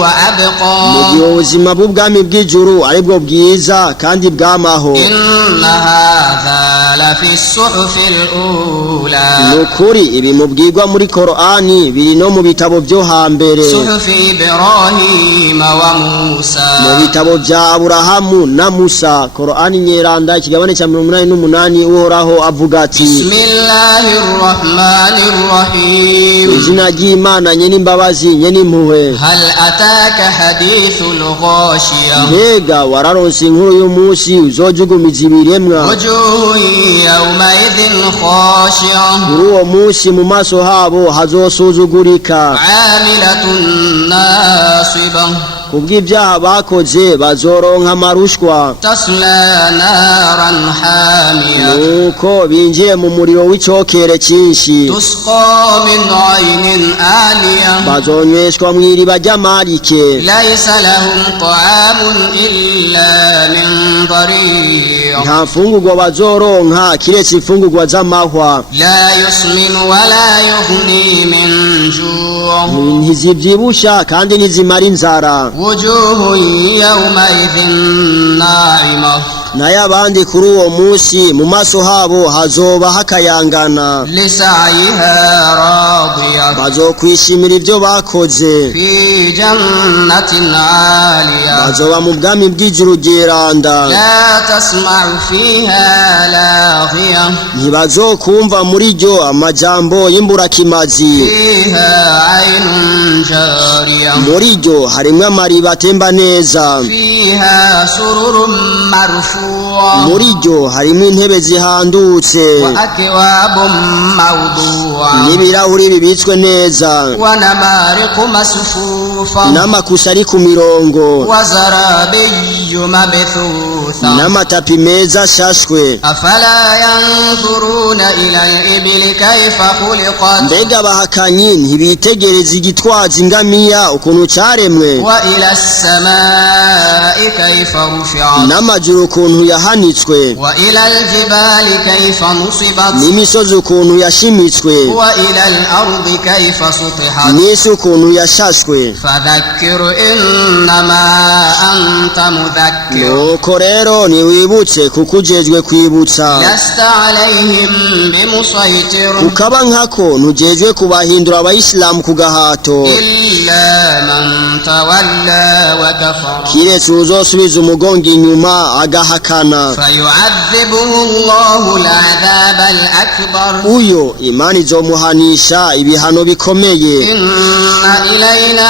وأبقى mu gihe ubuzima bw'ubwami bw'ijuru aribwo bwiza kandi bwamaho إن هذا لفي الصحف الأولى nukuri ibi mubwirwa muri Korani biri no mu bitabo byo hambere صحف إبراهيم وموسى mu bitabo bya Aburahamu na Musa Korani nyeranda ikigabane cya 88 uhoraho avuga ati بسم الله الرحمن الرحيم izina ry'Imana nye n'imbabazi nye n'impuhwe هل أتاك حديث الغاشية mbega wararonse inkuru y'umunsi uzojugumiza ibiremwa وجوه يومئذ خاشعة kuri uwo munsi mu maso habo hazosuzugurika عاملة ناصبة kubw'ibyaha bakoze bazoronka amarushwa تصلى نارا حامية nuko binjiye mu muriro w'icokere cyinshi تسقى من عين آنية bazonyweshwa mu iriba ry'amarike ليس لهم طعام إلا من ضريع nta mfungurwa bazoronka kiretse imfungurwa z'amahwa لا يسمن ولا يغني من جوع ntizibyibusha kandi ntizimara inzara وجوه يومئذ ناعمة nayo abandi kuri uwo munsi mu maso habo hazoba hakayangana لسعيها راضية bazokwishimira ibyo bakoze في جنة عالية bazoba mu bwami bw'ijuru ryeranda لا تسمع فيها لاغية ntibazokumva muri ryo amajambo y'imburakimazi فيها عين جارية muri ryo harimo amariba atemba neza فيها سرر مرفوعة muri ryo harimo intebe zihandutse وأكواب موضوعة n'ibirahuri bibitswe neza ونمارق مصفوفة n'amakusa ari ku mirongo وزرابي مبثوثة n'amatapi meza ashashwe أفلا ينظرون ينظرون إلى الإبل كيف خلقت mbega abahakanyi ntibitegereza igitwaza ingamiya ukuntu caremwe وإلى السماء كيف رفعت n'amajuru ukuntu yahanitswe وإلى الجبال كيف نصبت n'imisozi ukuntu yashimitswe وإلى الأرض كيف سطحت n'isi ukuntu yashashwe فذكر إنما أنت مذكر nuko rero niwibutse kuko ujejwe kwibutsa لست عليهم بمسيطر ukaba nkako ntujejwe kubahindura abayisilamu ku gahato إلا من تولى وكفر kiretse uzosubiza umugongo inyuma agahakana فيعذبه الله العذاب الأكبر uyo imana izomuhanisha ibihano bikomeye إن إلينا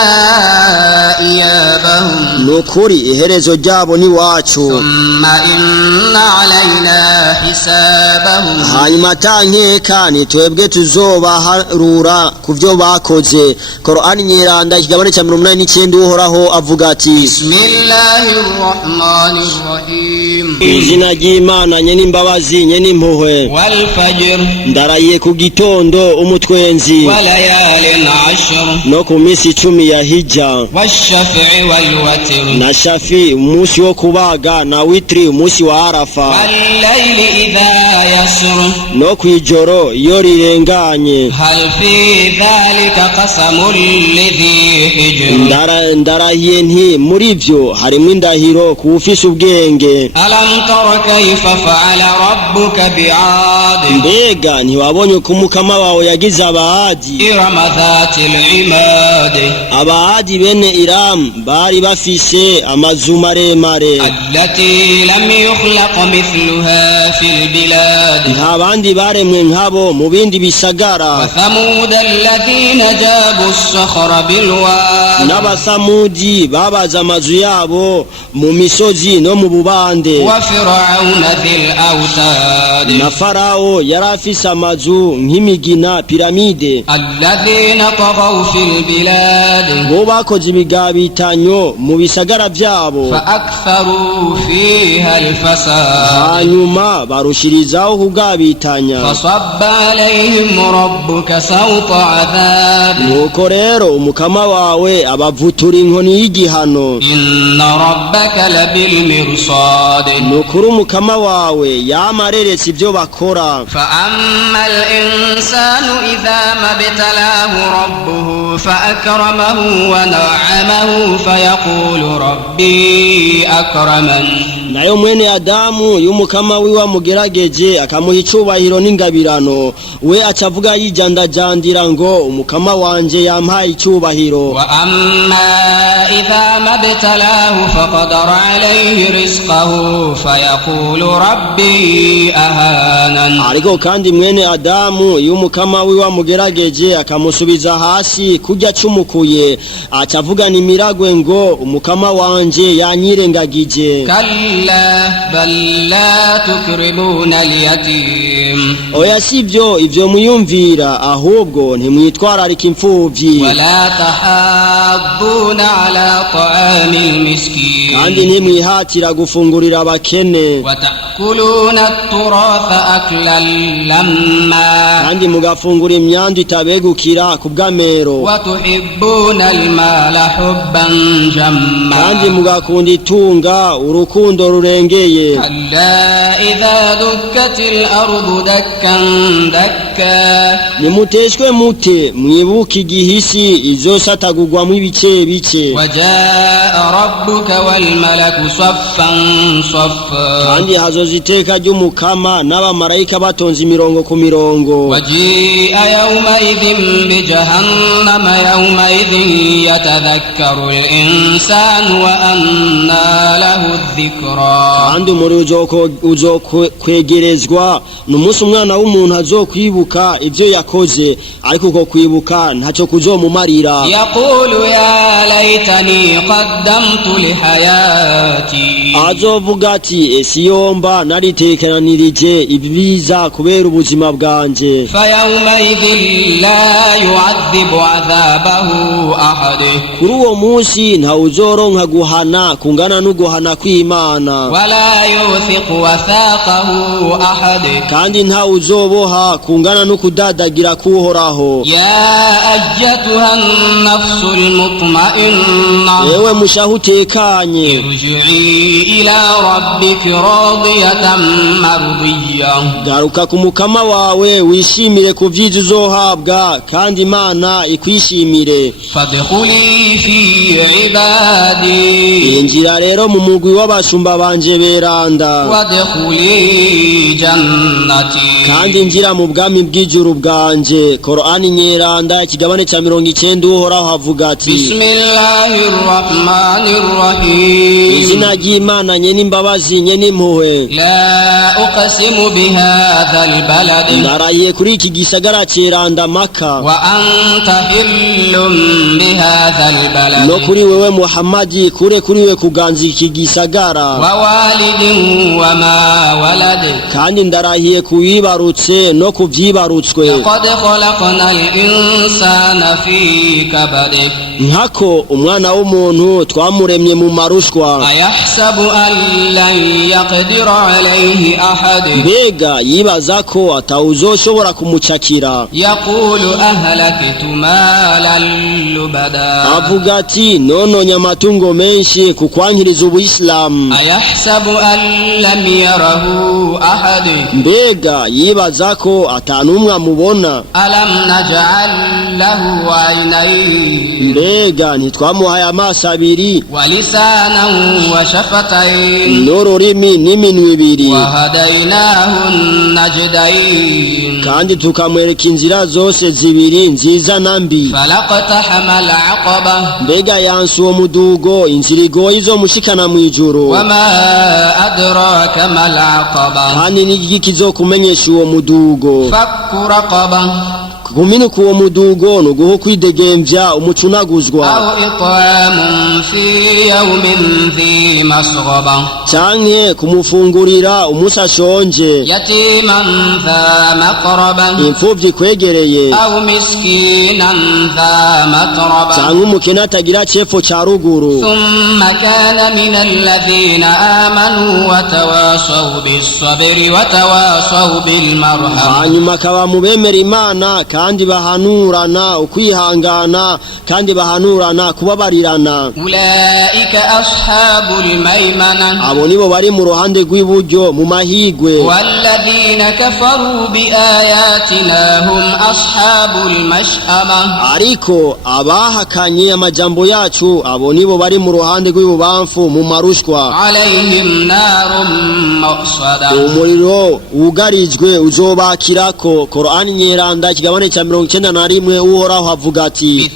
إيابهم nukuri iherezo ryabo ni wacu ثم إن علينا حسابهم hanyuma atankeka ni twebwe tuzobaharura ku byo bakoze korani nyiranda ikigabane cya 89 uhoraho avuga ati بسم الله الرحمن الرحيم izina ry'Imana nye n'imbabazi nye n'impuhwe والفجر ndaraye ku gitondo umutwenzi وليال عشر no ku minsi 10 ya hija والشفع والوتر na shafi umunsi wo kubaga na witri umunsi wa arafa والليل إذا يسر no kwijoro iyo rirenganye هل في ذلك قسم لذي حجر ndarahiye nti muri byo harimo indahiro kuufise ubwenge ألم تر كيف فعل ربك بعاد mbega ntiwabonye uko umukama wawe yagize abaadi إرم ذات العماد abaadi bene iramu bari bafise amazu maremare التي لم يخلق مثلها في البلاد nta bandi baremwe nkabo mu bindi bisagara وثمود الذين جابوا الصخر بالواد n'abasamudi babaza amazu yabo mu misozi no mu bubande وفرعون ذي الأوتاد na farawo yari afise amazu nk'imigina piramide الذين طغوا في البلاد bo bakoze ibigabitanyo mu bisagara byabo فأكثروا فيها الفساد hanyuma barushirizaho kugabitanya فصب عليهم ربك سوط عذاب nuko rero umukama wawe abavutura inkoni y'igihano إن ربك لبالمرصاد nukuri umukama wawe yamareretse ibyo bakora فأما الإنسان إذا ما ابتلاه ربه فأكرمه ونعمه فيقول ربي أكرمن nayo mwene adamu y'umukama wiwe amugerageje akamuha icubahiro n'ingabirano we acavuga yijandajandira ngo umukama wanje yampaye icubahiro وأما إذا ما ابتلاه فقدر عليه رزقه فيقول ربي أهانن ariko kandi mwene adamu y'umukama wiwe amugerageje akamusubiza hasi kujya cumukuye acavuga nimiragwe ngo umukama wanje yanyirengagije كلا بل لا تكرمون اليتيم oya sivyo ivyo muyumvira ahubwo ntimwitwararika imfuvyi ولا تحاضون على طعام المسكين kandi ntimwihatira gufungurira abakene وتأكلون التراث أكلا لما kandi mugafungura imyandu itabegukira ku bw'amero وتحبون المال حبا جما kandi mugakunda itunga urukundo rurengeye كلا إذا دكت الأرض دكا دكا nimuteshwe mute mwibuke igihisi izosatagurwamo ibice bice وجاء ربك والملك صفا صفا kandi hazoza iteka ry'umukama n'abamarayika batonze imirongo ku mirongo وجيء يومئذ بجهنم يومئذ يتذكر الإنسان وأنى له الذكرى kandi umuri uzokwegerezwa n'umunsi umwana w'umuntu azokwibuka kwibuka ivyo yakoze ariko uko kwibuka ntaco kuzomumarira. Yaqulu ya laitani qaddamtu li hayati, azovuga ati esiyomba naritekeranirije ibiza kubera ubuzima bwanje. Fa yawma idhin la yu'adhibu 'adhabahu ahad, kuri uwo munsi nta uzoronka guhana kungana n'uguhana kw'Imana. Wala yuthiqu wathaqahu ahad, kandi nta uzoboha kungana n'ukudadagira kuhoraho. Ya ayyatuha an-nafsul mutma'inna, ewe mushahu utekanye, irji'i ila rabbiki radiyatan mardiyya, garuka ku mukama wawe wishimire ku vyiza uzohabwa kandi Imana ikwishimire. Fadkhuli fi ibadi, injira rero mu mugwi w'abashumba banje beranda. Wadkhuli jannati, kandi injira mu bwami bw'ijuru bwanje. Qur'ani nyeranda ikigabane ca 90 uhoraho havuga ati Bismillahir rahmanir rahim, izina ry'Imana nye n'imbabazi nye n'impuhwe. La uqsimu bihadha albalad, ndarahiye kuri iki gisagara ceranda Maka. Wa anta hillum bihadha albalad, no kuri wewe Muhammadi kure kuri we kuganza iki gisagara. Wa walidin wa ma walad, kandi ndarahiye kuwibarutse no kuvyibarutswe. Laqad khalaqnal insana fi kabad, nkako umwana w'umuntu twamuremye mu marushwa. Ayahsabu an lan yaqdira alayhi ahad, mbega yibaza ko atawuzoshobora kumucakira. Yaqulu ahlaktu malan lubada, avuga ati nononye amatungo menshi kukwankiriza Ubuislamu. Ayahsabu an lam yarahu ahad, mbega yibaza ko atanumwe amubona. Alam naj'al lahu aynayn, mbega ntitwamuhaye amaso abiri, wa lisanan wa shafatayn, n'ururimi n'iminwe ibiri, wa hadaynahu najdayn, kandi tukamwereka inzira zose zibiri nziza na mbi. Falaqtahama al-aqaba, mbega yansi uwo mudugo inzira igoye izomushikana mw'ijuru. Wama adraka mal aqaba, kandi n'igiki kizokumenyesha uwo mudugo. Fakku raqaba, kuminuka uwo mudugo nuguho kwidegemvya umucunaguzwa. Aw it'amun fi yawmin dhi masghaba, canke kumufungurira umusashonje. Yatiman dha maqraba, imfuvyi kwegereye. Aw miskinan dha matraba, canke umukene atagira cepfo ca ruguru. Thumma kana min alladhina amanu wa tawasaw bis sabri wa tawasaw bil marham, hanyuma akaba mu bemera Imana kandi bahanurana ukwihangana kandi bahanurana kubabarirana. Ulaika ashabul maymana, abo nibo bari mu ruhande rw'iburyo mu mahigwe. Walladhina kafaru bi ayatina hum ashabul mash'ama, ariko abahakanye amajambo yacu abo nibo bari mu ruhande rw'ibubamfu mu marushwa. Alayhim narun muqsada, umuriro ugarijwe uzobakirako. Qur'ani nyeranda ikigabane ca 91 uhoraho havuga ati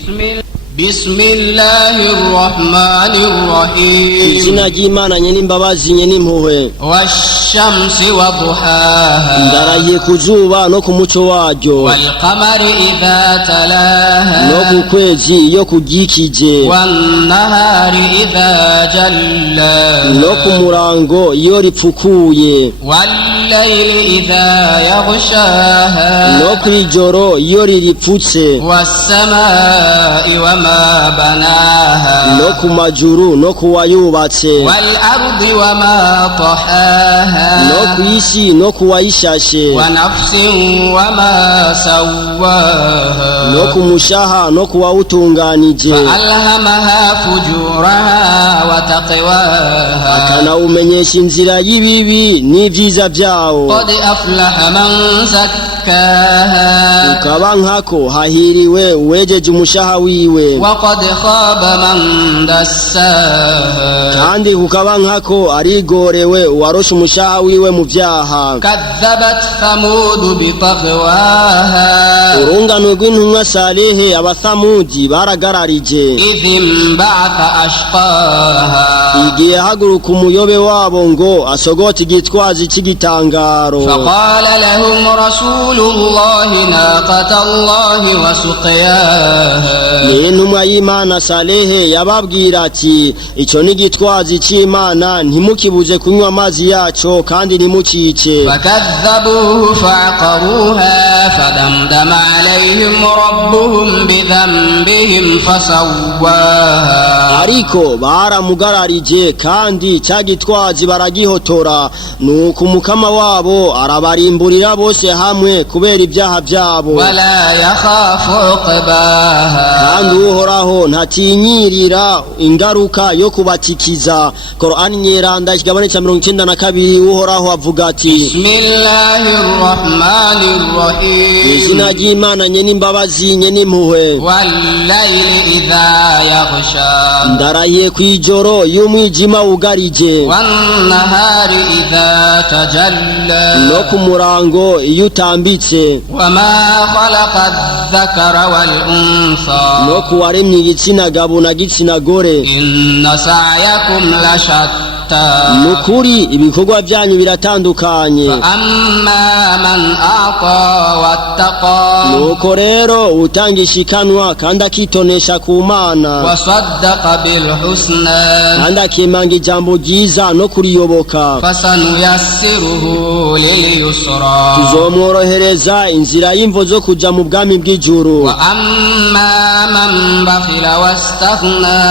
Bismillahir rahmanir rahim, izina ry'Imana nye n'imbabazi nye n'impuhwe. Wash-shamsi wa duhaha, ndarahiye ku zuba no ku muco waryo. Wal qamari idha talaha, no ku kwezi iyo kugikije. Wan nahari idha jallaha, no ku murango iyo ripfukuye. Wal layli idha yaghshaha, no kwijoro iyo riripfutse. Was samai wa ma banaha, no ku majuru no kuwayubatse. Wal ardi wa ma tahaha, no kwisi no kuwayishashe. Wa nafsin wa ma sawaha, no kumushaha no kuwawutunganije. Fa alhamaha fujuraha wa taqwaha, akanawumenyesha inzira y'ibibi n'ivyiza vyawo. Qad aflaha man zakkaha, ukaba nkako hahiriwe uwejeje umushaha wiwe. Wa qad khaba man dassaha, kandi kukaba nkako arigorewe uwarosha umushaha wiwe mu vyaha. Kadhabat thamud bi taghwaha, urungano rw'intumwa Salehe abathamudi baragararije. idhim ba'atha ashqaha, igihe haguruka umuyobe wabo ngo asogota igitwazi c'igitangaro. Faqala lahum rasul الله ناقة الله وسقياها n'intumwa y'Imana Salehe yababwira ati ico ni gitwazi c'Imana ntimukibuze kunywa amazi yaco kandi ntimucice فكذبوه فعقروها فدمدم عليهم ربهم بذنبهم فسواها ariko baramugararije kandi ca gitwazi baragihotora nuko umukama wabo arabarimburira bose hamwe kubera ibyaha byabo ولا يخاف عقباها kandi uhoraho ntatinyirira ingaruka yo kubatikiza Qur'an nyeranda ikigabane ca 92 uhoraho avuga ati بسم الله الرحمن الرحيم izina ry'Imana nye n'imbabazi nye n'impuhwe والليل إذا يغشى ndarahiye kw'ijoro y'umwijima ugarije والنهار إذا تجلى no ku murango iyo utambitse وما خلق الذكر والأنثى no kuwaremye igitsina gabo na gitsina gore إن سعيكم لشتى nukuri ibikorwa byanyu biratandukanye فأما من أعطى واتقى nuko rero utangishikanwa kandi akitonesha ku Mana وصدق بالحسنى kandi akimanga ijambo ryiza no kuriyoboka فسنيسره لليسرى tuzomworohereza inzira y'imvo zo kuja mu bwami bw'ijuru وأما من بخل واستغنى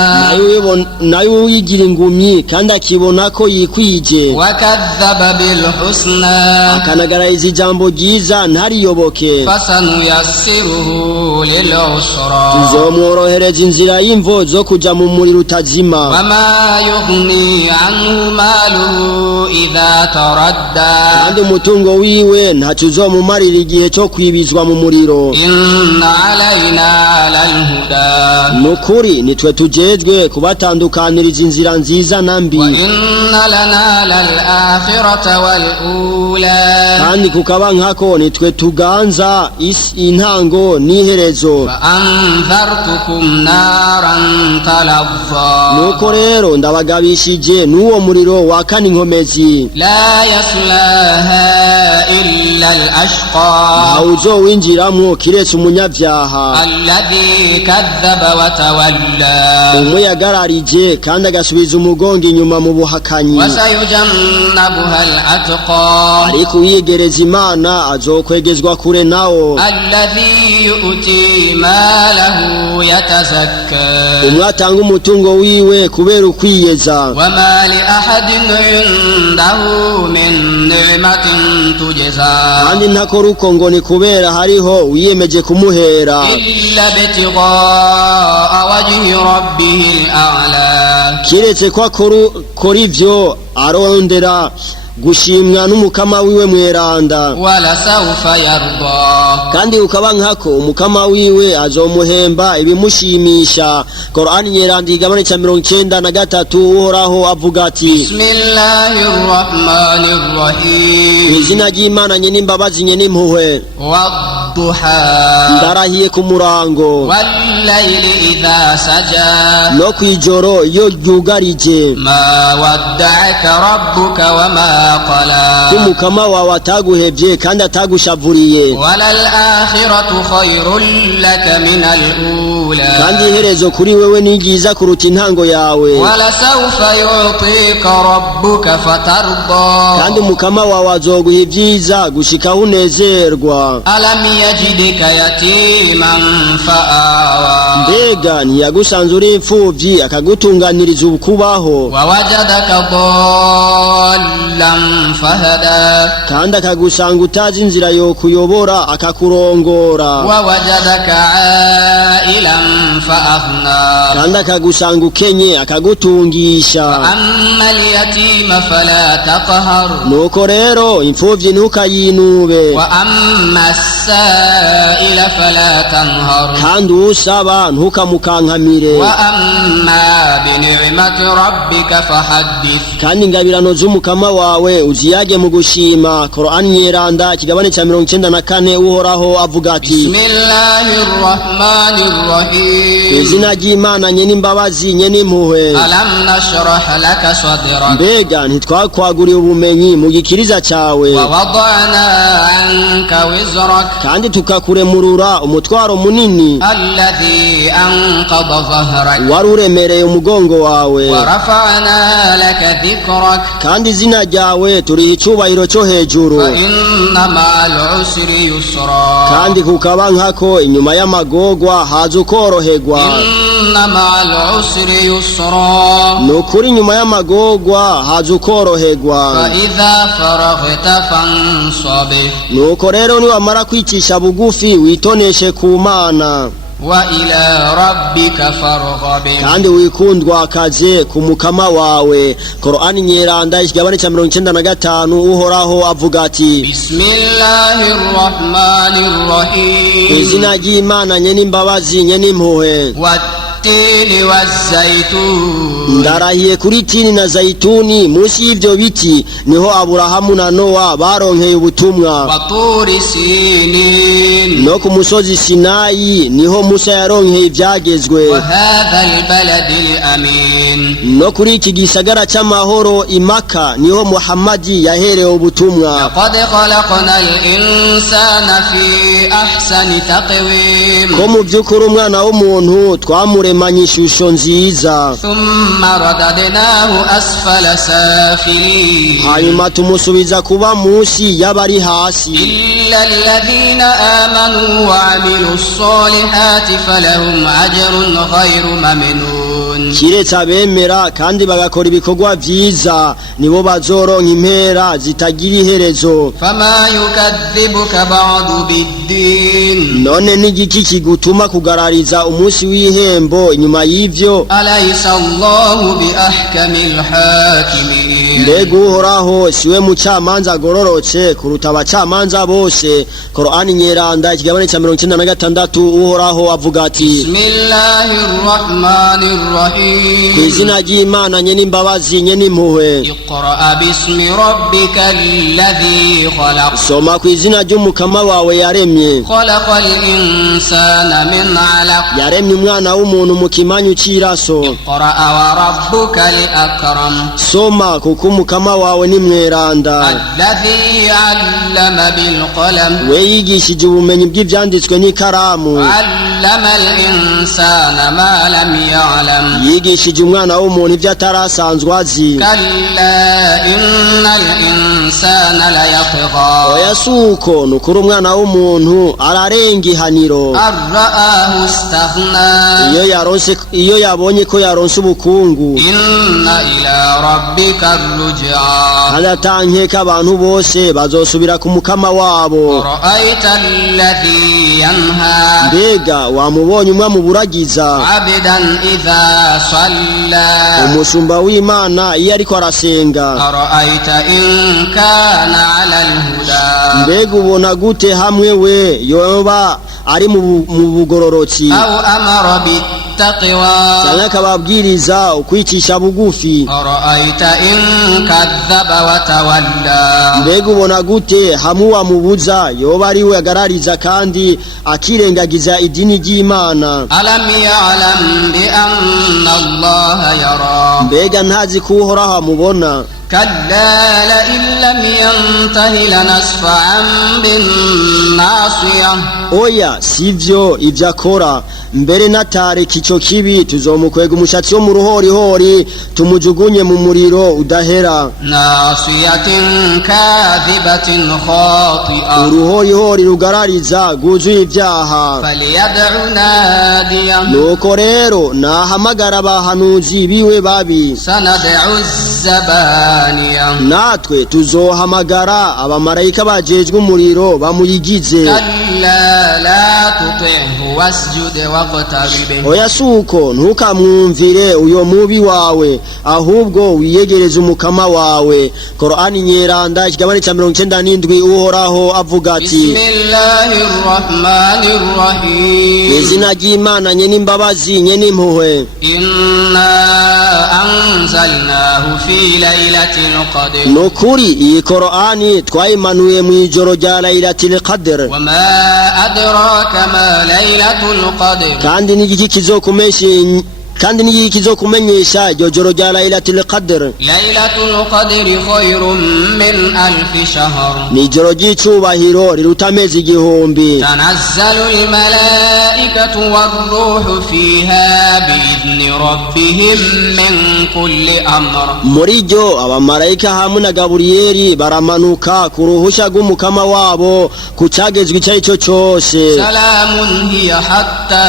nayo uyigira ingumyi kandi akibona ko yikwije وكذب بالحسنى akanagarariza ijambo ryiza ntariyoboke فسنيسره للعسرى tuzomworohereza inzira y'imvo zo kuja mu muriro utazima وما يغني عنه ماله إذا تردى kandi umutungo wiwe ntacyo uzomumarira igihe cyo kwibizwa mu muriro إن علينا للهدى nukuri nitwe tujejwe kubatandukaniriza inzira nziza na mbi وإن لنا للآخرة والأولى kandi kukaba nkako nitwe tuganza intango n'iherezo فأنذرتكم نارا تلظى nuko rero ndabagabishije n'uwo muriro wakana inkomezi لا يصلاها إلا الأشقى ntawuzowinjiramwo kiretse umunyavyaha الذي كذب وتولى umwe yagararije kandi agasubiza umugongo inyuma mu buhakanyi وسيجنبها الأتقى ariko uyigereza Imana azokwegezwa kure nawo الذي يؤتي ماله يتزكى umwe atanga umutungo wiwe kubera ukwiyeza وما لأحد عنده من نعمة تجزى kandi ntakora uko ngo ni kubera hariho wiyemeje kumuhera إلا ابتغاء وجه ربه الأعلى kiretse ko akora ivyo arondera gushimwa n'umukama wiwe mweranda ولسوف يرضى kandi ukaba nkako umukama wiwe azomuhemba ibimushimisha Qur'an nyeranda igabane ca 93 uhoraho avuga ati بسم الله الرحمن الرحيم izina ry'Imana nye n'imbabazi nye n'impuhwe والضحى ndarahiye ku murango والليل إذا سجى no kwijoro iyo ryugarije ما ودعك ربك وما قلى umukama wawe ataguhevye kandi atagushavuriye وللآخرة خير لك من الأولى kandi iherezo kuri wewe ni ryiza kuruta intango yawe ولسوف يعطيك ربك فترضى kandi umukama wawe azoguha ibyiza gushika unezerwa ألم يجدك يتيما فآوى mbega ntiyagusanze uri imfuvyi akagutunganiriza ukubaho ووجدك ضالا فهدى kandi akagusanga utazi inzira yo kuyobora akakurongora ووجدك عائلا فأغنى kandi akagusanga ukenye akagutungisha فأما اليتيم فلا تقهر nuko rero imfuvyi ntukayinube وأما السائل السائل فلا تنهر kandi usaba ntukamukankamire وأما بنعمة ربك فحدث kandi ingabirano z'umukama wawe uziyage mu gushima. Qur'an nyeranda kigabane ca 94 uhoraho avuga ati بسم الله الرحمن الرحيم izina ry'Imana nye n'imbabazi nye n'impuhwe. ألم نشرح لك صدرك Mbega ntitwakwaguriye ubumenyi mu gikiriza cawe ووضعنا عنك وزرك kandi tukakuremurura umutwaro munini الذي أنقض ظهرك wari uremereye umugongo wawe ورفعنا لك ذكرك kandi izina ryawe turiha icubahiro cyo hejuru فإن مع العسر يسرا kandi kukaba nkako inyuma y'amagorwa haza ukoroherwa. إن مع العسر يسرا Nukuri inyuma y'amagorwa haza ukoroherwa. فإذا فرغت فانصب Nuko rero niwamara kwicisha bugufi witoneshe ku Mana وإلى ربك فارغب kandi wikundwa akaze ku mukama wawe. Qur'an nyeranda ikigabane ca 95 uhoraho avuga ati بسم الله الرحمن الرحيم izina ry'Imana nye n'imbabazi nye n'impuhwe. والتين والزيتون Ndarahiye kuri tini na zaituni, munsi y'ivyo biti niho Aburahamu na Nowa baronkeye ubutumwa. وطور سينين No ku musozi Sinayi niho Musa yaronkeye ivyagezwe. وهذا البلد الأمين No kuri iki gisagara c'amahoro Imaka niho Muhammadi yaherewe ubutumwa. لقد خلقنا الإنسان في أحسن تقويم Ko mu vy'ukuri umwana w'umuntu twamuremanye ishusho nziza, ثم رددناه أسفل سافلين hanyuma tumusubiza kuba munsi y'abari hasi. إلا الذين آمنوا وعملوا الصالحات فلهم أجر غير ممنون Kiretse abemera kandi bagakora ibikorwa vyiza nibo bazoronka impera zitagira iherezo. فما يكذبك بعد بالدين None n'igiki kigutuma kugarariza umunsi w'ihembo inyuma y'ivyo? أليس الله بأحكم الحاكمين Mbega uhoraho siwe mucamanza agororotse kuruta abacamanza bose. Qur'an nyeranda ikigabane ca 96 uhoraho avuga ati بسم الله الرحمن الرحيم kw'izina ry'Imana nye n'imbabazi nye n'impuhwe. اقرأ باسم ربك الذي خلق Soma kw'izina ry'umukama wawe yaremye. خلق الإنسان من علق Yaremye umwana w'umuntu mu kimanyu c'iraso. اقرأ وربك الأكرم Soma kuko umukama wawe ni mweranda. الذي علم بالقلم We yigishije ubumenyi bw'ivyanditswe n'ikaramu. علم الإنسان ما لم يعلم Yigishije umwana w'umuntu ivyo atarasanzwe azi. كلا إن الإنسان ليطغى Oya suko nukuri umwana w'umuntu ararenga ihaniro أن رآه استغنى iyo yabonye ko yaronse ubukungu. إن إلى ربك الرجعى kandi atankeka abantu bose bazosubira ku mukama wabo. ورأيت الذي ينهى Mbega wamubonye umwe mu buragiza عبدا إذا صلى umushumba w'Imana iyo ariko arasenga? أرأيت إن كان على الهدى Mbega ubona gute hamwe we yoba ari mu bugororotsi أو أمر بالتقوى cyangwa akababwiriza ukwicisha bugufi? أرأيت إن كذب وتولى Mbega ubona gute hamwe wamubuza yoba ari we agarariza kandi akirengagiza idini ry'Imana? ألم يعلم بأن الله يرى Mbega ntazi ko uhoraho amubona? كلا لئن لم ينته لنسفعا بالناصية Oya sivyo ivyo akora, mbere natareka ico kibi tuzomukwega umushatsi wo mu ruhorihori tumujugunye mu muriro udahera. ناصية كاذبة خاطئة Uruhorihori rugarariza rwuzuye ivyaha. فليدع ناديا Nuko rero nahamagara abahanuzi biwe babi. سندع الزبانية natwe tuzohamagara abamarayika bajejwe umuriro bamuyigize كلا لا تطعه واسجد واقترب oya suko ntukamwumvire uyo mubi wawe ahubwo wiyegereze umukama wawe. Qur'ani nyeranda ikigabane ca 97 uhoraho avuga ati بسم الله الرحمن الرحيم izina ry'Imana nye n'imbabazi nye n'impuhwe. إنا أنزلناه في ليلة القدر nukuri iyi Qur'ani twayimanuye mu ijoro rya Lailatul Qadr وما أدراك ما ليلة القدر kandi n'igiki kizokumenyesha iryo joro rya Lailatul Qadr. ليلة القدر خير من 1000 شهر ni ijoro ry'icubahiro riruta amezi igihumbi. تنزل الملائكة والروح فيها بإذن ربهم من كل أمر muri ryo abamarayika hamwe na Gaburiyeli baramanuka ku ruhusha rw'umukama wabo ku cagezwe icyo ari cyo cyose. سلام هي حتى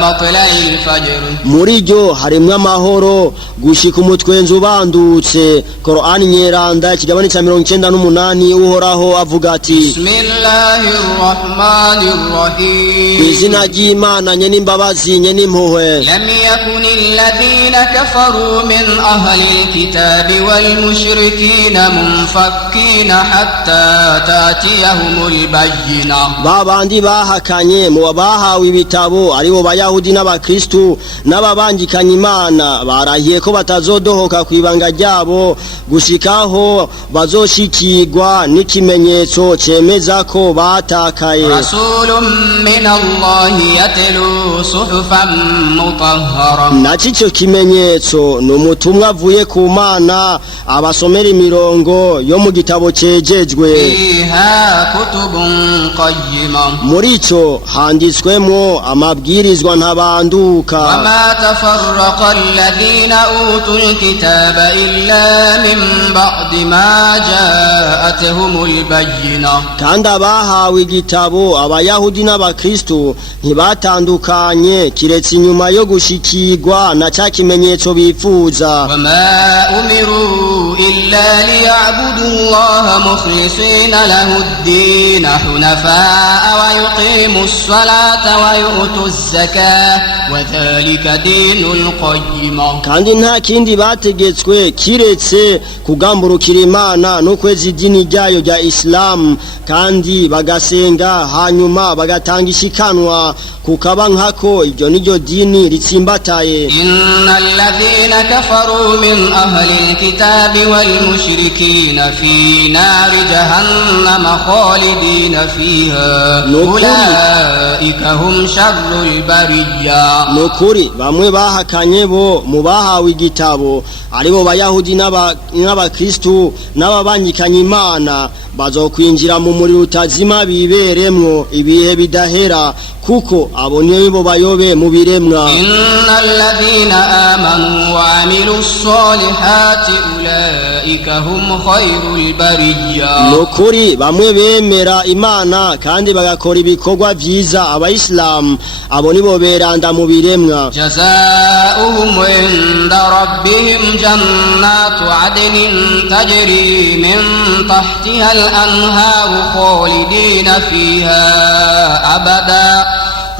مطلع الفجر muri ryo harimwo amahoro gushika umutwenzi ubandutse. Qur'ani nyeranda ikigabane ca 98 uhoraho avuga ati بسم الله الرحمن الرحيم izina ry'Imana nye n'imbabazi nye n'impuhwe. لم يكن الذين كفروا من أهل الكتاب والمشركين منفكين حتى تأتيهم البينة babandi bahakanye mu bahawe ibitabo aribo bayahudi n'abakristu n'ababangikanye Imana barahiye ko batazodohoka kwibanga ryabo gushikaho bazoshikirwa n'ikimenyetso cemeza ko batakaye. رسول من الله يتلو صحفا مطهرة naco ico kimenyetso ni umutumwa avuye ku Mana abasomera imirongo yo mu gitabo cejejwe. فيها كتب قيمة muri ico handitswemo amabwirizwa ntabanduka. وما تفرق الذين أوتوا الكتاب إلا من بعد ما جاءتهم البينة kandi abahawe igitabo abayahudi n'abakristu ntibatandukanye kiretse inyuma yo gushikirwa na ca kimenyetso bifuza. وما أمروا إلا ليعبدوا الله مخلصين له الدين حنفاء ويقيموا الصلاة ويؤتوا الزكاة وذلك دين القيمة kandi nta kindi bategetswe kiretse kugamburukira Imana no kweza idini ryayo rya Islam kandi bagasenga hanyuma bagatanga ishikanwa kukaba nkako iryo niryo dini ritsimbataye. إن الذين كفروا من أهل الكتاب والمشركين في نار جهنم خالدين فيها أولئك هم شر البرية nukuri bamwe bahakanye bo mu bahawe igitabo aribo bayahudi n'abakristu n'ababangikanye Imana bazokwinjira mu muriro utazima biberemwo ibihe bidahera kuko abo nibo bayobe mu biremwa. إن الذين آمنوا وعملوا الصالحات أولئك هم خير البرية nukuri bamwe bemera Imana kandi bagakora ibikorwa vyiza abayisilamu abo nibo beranda mu biremwa. جزاؤهم عند ربهم جنات عدن تجري من تحتها الأنهار خالدين فيها أبدا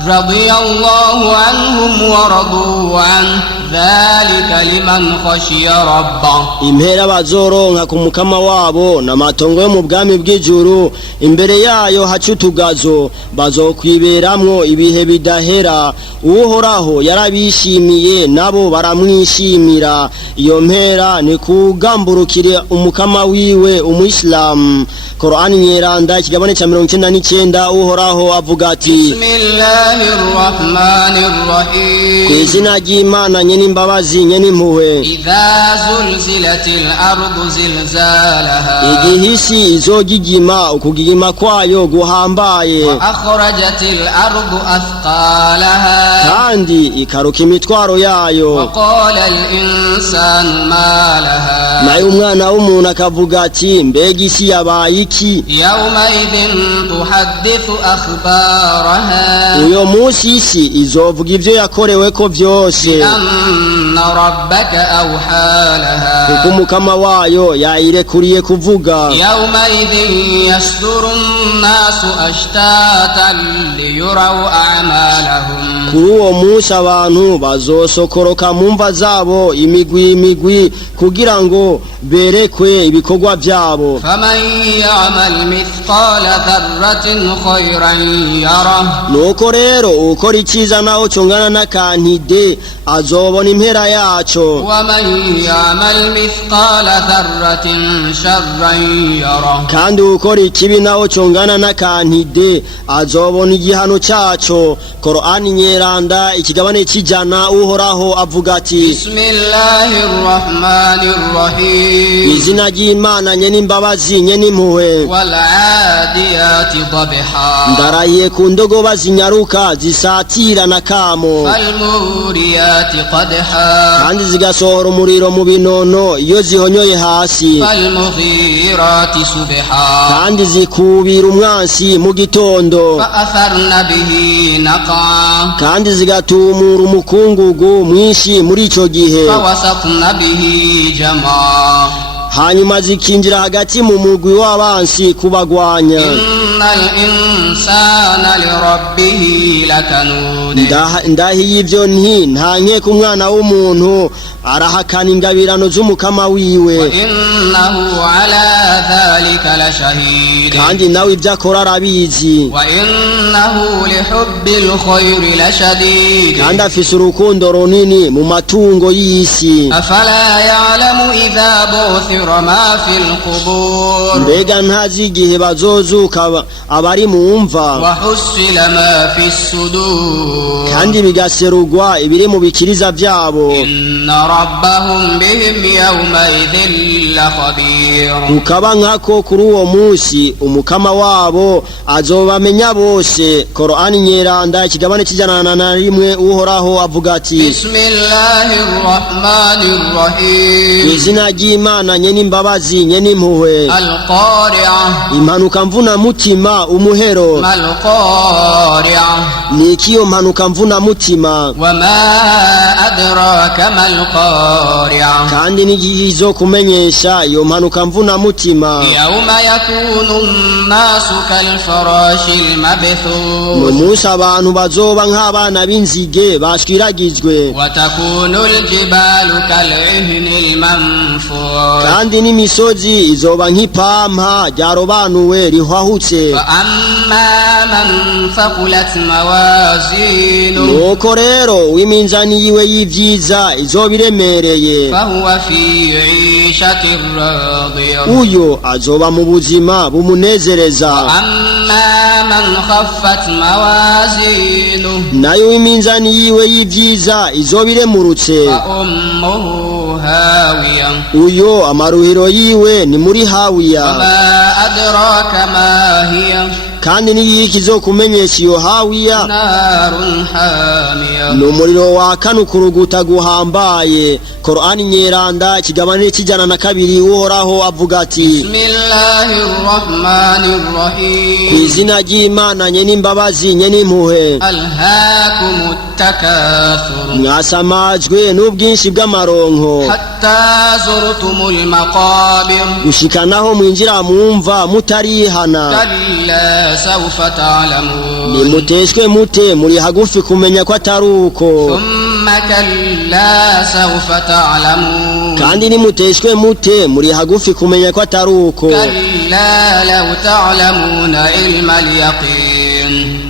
رضي الله عنهم ورضوا عنه ذلك لمن خشي ربه impera bazoronka ku mukama wabo n'amatongo yo mu bwami bw'ijuru imbere yayo haca utugazo bazokwiberamwo ibihe bidahera. uhoraho yarabishimiye nabo baramwishimira. iyo mpera ni kugamburukira umukama wiwe umuyisilamu. Qur'ani nyeranda ikigabane ca 99 uhoraho avuga ati بسم الله الرحمن الرحيم kw'izina ry'Imana nye n'imbabazi nye n'impuhwe. إذا زلزلت الأرض زلزالها igihisi izogigima ukugigima kwayo guhambaye وأخرجت الأرض أثقالها kandi ikaruka imitwaro yayo. وقال الإنسان ما لها naye umwana w'umuntu akavuga ati mbega isi yabaye iki. يومئذ تحدث أخبارها uyo munsi isi izovuga ivyo yakoreweko vyose بأن ربك أوحى لها kuko umukama wayo yayirekuriye kuvuga يومئذ يصدر الناس أشتاتا ليروا أعمالهم kuri uwo munsi abantu bazosokoroka mu mva zabo imigwi kugira ngo berekwe ibikorwa vyabo فمن يعمل مثقال ذرة خيرا يره nuko rero ukora iciza naho congana n'akantide azobona impera yaco ومن يعمل مثقال ذرة شرا يره kandi ukora ikibi naho congana n'akantide azobona igihano caco. Korani nyeranda ikigabane c'ijana uhoraho avuga ati بسم الله الرحمن الرحيم izina ry'Imana nyene imbabazi nyene impuhwe والعاديات ضبحا ndarahiye ku ndogoba zinyaruka zisatira na kamo فالموريات قدحا kandi zigasohora umuriro mu binono iyo zihonyoye hasi فالمغيرات سبحا kandi zikubira umwansi mu gitondo فأثرن به نقعا kandi zigatumura umukungugu mwinshi muri ico gihe فوسطن به جمعا hanyuma zikinjira hagati mu mugwi w'abansi kubagwanya. إن الإنسان لربه لكنود ndahiye ivyo nti nta nkeka umwana w'umuntu arahakana ingabirano z'umukama wiwe وإنه على ذلك لشهيد kandi nawe ivyo akora arabizi وإنه لحب الخير لشديد kandi afise urukundo runini mu matungo y'isi. أفلا يعلم إذا بعثر ما في القبور mbega ntazi igihe bazozuka abari mu mva وحصل ما في الصدور kandi bigaserurwa ibiri mu bikiriza vyabo. إن ربهم بهم يومئذ لخبير ukaba nkako kuri uwo munsi umukama wabo azobamenya bose. Korani nyeranda ikigabane c'ijana na rimwe uhoraho avuga ati بسم الله الرحمن الرحيم izina ry'Imana nyene imbabazi nyene impuhwe. القارعة impanuka mvuna mutima umuhero ما القارعة ni ikiyo mpanuka mvuna mutima وما أدراك ما القارعة kandi n'igihe izo kumenyesha iyo mpanuka mvuna mutima. يوم يكون الناس كالفراش المبثوث mu munsi abantu bazoba nk'abana b'inzige bashwiragijwe وتكون الجبال كالعهن المنفوش kandi n'imisozi izoba nk'ipampa ryarobanuwe rihwahutse. فأما من ثقلت موازينه nuko rero w'iminzani yiwe y'ivyiza izoba iremereye فهو في عيشة راضية uyo azoba mu buzima bumunezereza. وأما من خفت موازينه nayo w'iminzani yiwe y'ivyiza izoba iremurutse فأمه هاوية uyo amaruhiro yiwe ni muri hawiya. وما أدراك ما هي kandi n'igihe kizokumenyesha iyo hawiya نار حامية ni umuriro wakana ukuruguta guhambaye. Korani nyeranda ikigabane c'ijana na kabiri uhoraho avuga ati بسم الله الرحمن الرحيم kw'izina ry'Imana nyene imbabazi nyene impuhwe. ألهاكم التكاثر mwasamajwe n'ubwinshi bw'amaronko حتى زرتم المقابر gushikanaho mwinjira mu mva mutarihana. كلا سوف تعلمون nimuteshwe mute muri hagufi kumenya ko atari uko. ثم كلا سوف تعلمون kandi nimuteshwe mute muri hagufi kumenya ko atari uko. كلا لو تعلمون علم اليقين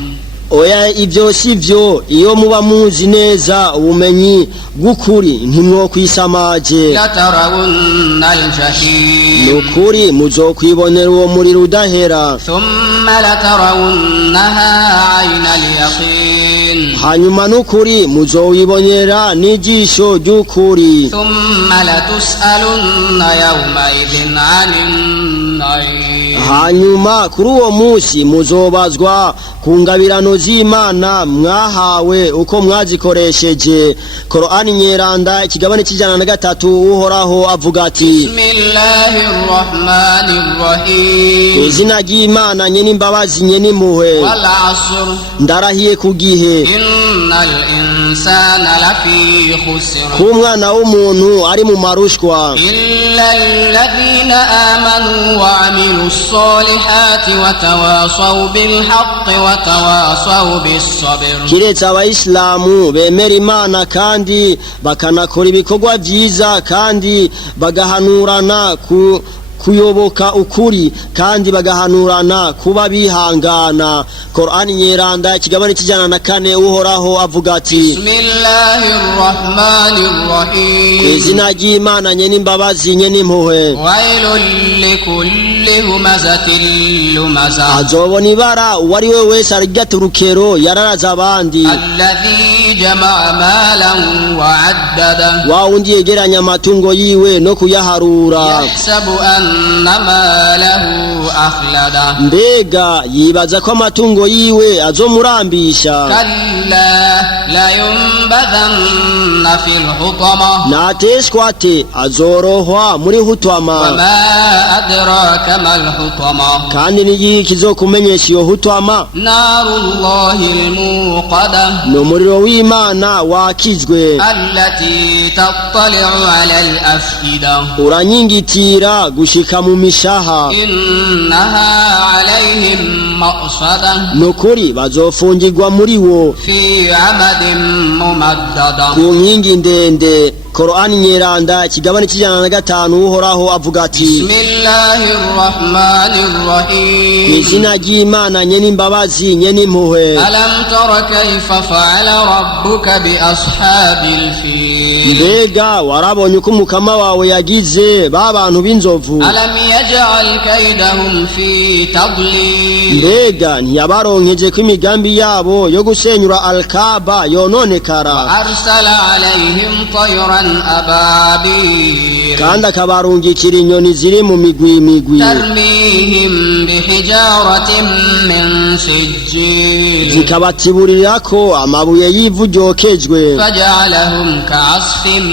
oya ivyo sivyo iyo muba muzi neza ubumenyi bw'ukuri ntimwokwisamaje. لترون الجحيم nukuri muzokwibonera uwo muriro udahera. ثم لترونها عين اليقين hanyuma nukuri muzowibonera n'ijisho ry'ukuri. ثم لتسألن يومئذ عن النعيم hanyuma kuri uwo munsi muzobazwa ku ngabirano z'Imana mwahawe uko mwazikoresheje. Qur'ani nyeranda ikigabane cy'ijana na gatatu uhoraho avuga ati Bismillahirrahmanirrahim, izina ry'Imana nyene imbabazi nyene impuhwe. wal asr, ndarahiye ku gihe innal insana lafi khusr, ku mwana w'umuntu ari mu marushwa illa alladhina amanu wa amilus solihati wa tawasaw bil haqqi wa tawasaw bis sabr, kiretse abayisilamu bemera Imana kandi bakanakora ibikorwa byiza kandi bagahanurana kuyoboka ukuri kandi bagahanurana kuba bihangana. Qur'ani nyeranda ikigabane cy'ijana na kane uhoraho avuga ati Bismillahirrahmanirrahim, izina ry'Imana nyene imbabazi nyene impuhwe. wailul likulli humazatin lumazah, azobona ibara uwari we wese arigata urukero yararaza abandi, alladhi jama'a malan wa addada, wa wundi yegeranya amatungo yiwe no kuyaharura, yahsabu anna malahu akhlada, mbega yibaza ko amatungo yiwe azomurambisha. kalla la yunbadhanna fil hutama, nateshwa ate azorohwa muri hutwama. wama adraka mal hutama, kandi n'igihe kizokumenyesha iyo hutwama narullahil muqada, ni umuriro w'Imana wakizwe allati tattali'u ala al afida, uranyingitira gushika mu mishaha. innaha alayhim ma'sada, nukuri bazofungirwa muri wo fi amadin mumaddada, ku nkingi ndende. Qur'ani nyeranda ikigabane cy'ijana na gatanu uhoraho avuga ati Bismillahirrahmanirrahim, izina ry'Imana nyene imbabazi nyene impuhwe. alam tara kayfa fa'ala rabbuka bi ashabil fil, mbega warabonye uko umukama wawe yagize ba bantu b'inzovu? alam yaj'al kaydahum fi tadlil, mbega ntiyabaronkeje ko imigambi yabo yo gusenyura Al-Kaaba yononekara, arsala alayhim tayran ababil, kandi akabarungikira inyoni ziri mu migwi tarmihim bihijaratin min sijjil, zikabatiburirako amabuye y'ivu ryokejwe, faj'alahum ka'asfin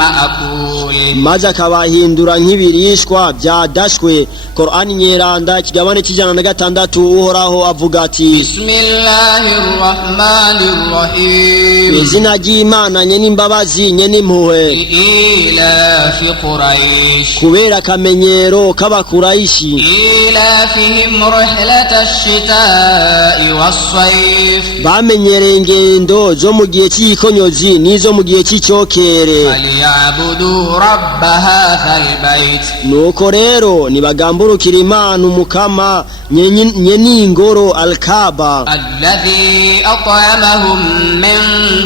ma'kul, maze akabahindura nk'ibirishwa byadashwe. Qur'ani nyeranda ikigabane cy'ijana na gatandatu uhoraho avuga ati Bismillahirrahmanirrahim, izina ry'Imana nyene imbabazi nyene impuhwe. ilafi quraish, kubera akamenyero k'Abakuraishi ilafihim rihlatash shita'i was-sayf, bamenyereye ingendo zo mu gihe cy'ikonyozi n'izo mu gihe cy'icyokere. falyabudu rabb hadha al-bayt, nuko rero nibagamburukira Imana umukama nyene ingoro Al-Kaaba, alladhi at'amahum min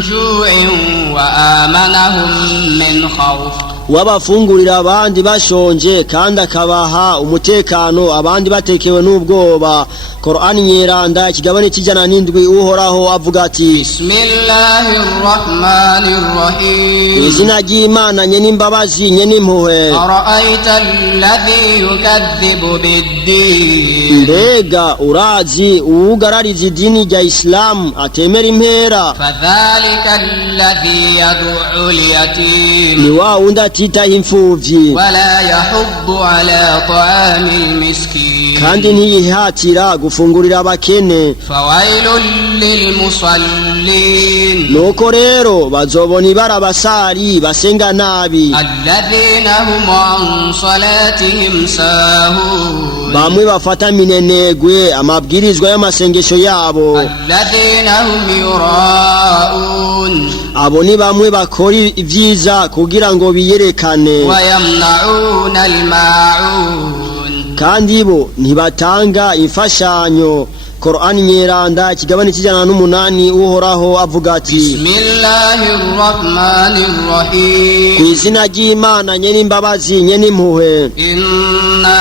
ju'in wa amanahum min khawf, wabafungurira abandi bashonje kandi akabaha umutekano abandi batekewe n'ubwoba. Qur'ani nyeranda ikigabane cy'ijana n'indwi uhoraho avuga ati Bismillahirrahmanirrahim, izina ry'Imana nyene imbabazi nyene impuhwe. ara'ayta alladhi yukadhibu bid-din, mbega urazi uwugarariza idini rya Islam atemera impera? fadhalika alladhi yad'u al-yatim, ni wa wundi atitaho imfuvyi wala yahuddu ala ta'amil miskin, kandi ntiyihatira gufungurira abakene. fawailul lilmusallin, nuko rero bazobona ibara abasari basenga nabi, alladhina hum an salatihim sahun, bamwe bafata minenegwe amabwirizwa y'amasengesho yabo. alladhina hum yura'un, abo ni bamwe bakora ivyiza kugira ngo biyerekane, wa yamna'una al-ma'un, kandi bo ntibatanga imfashanyo. Qur'ani nyeranda ikigabane cy'ijana n'umunani uhoraho avuga ati Bismillahirrahmanirrahim, ku izina ry'Imana nyene imbabazi nyene impuhwe. inna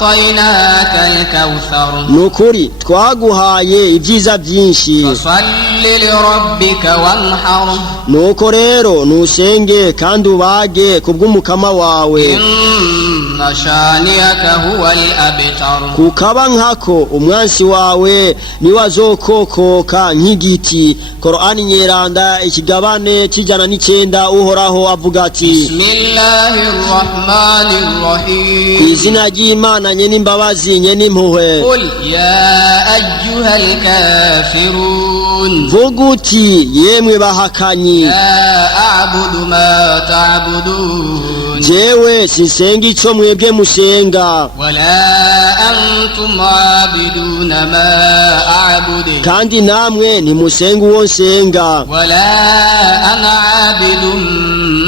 أعطيناك الكوثر nukuri twaguhaye ibyiza byinshi فصل لربك وانحر nuko rero nusenge kandi ubage kubw'umukama wawe إن شانئك هو الأبتر kukaba nkako umwansi wawe niwe azokokoka nk'igiti. Korani nyeranda ikigabane cy'ijana n'icyenda uhoraho avuga ati بسم الله الرحمن الرحيم kw'izina ry'Imana nye n'imbabazi nye n'impuhwe قل يا أيها الكافرون vuga uti yemwe bahakanyi لا أعبد ما تعبدون jewe sinsenga ico mwebwe musenga ولا أنتم عابدون ما أعبد kandi namwe ntimusenga uwo nsenga ولا أنا عابد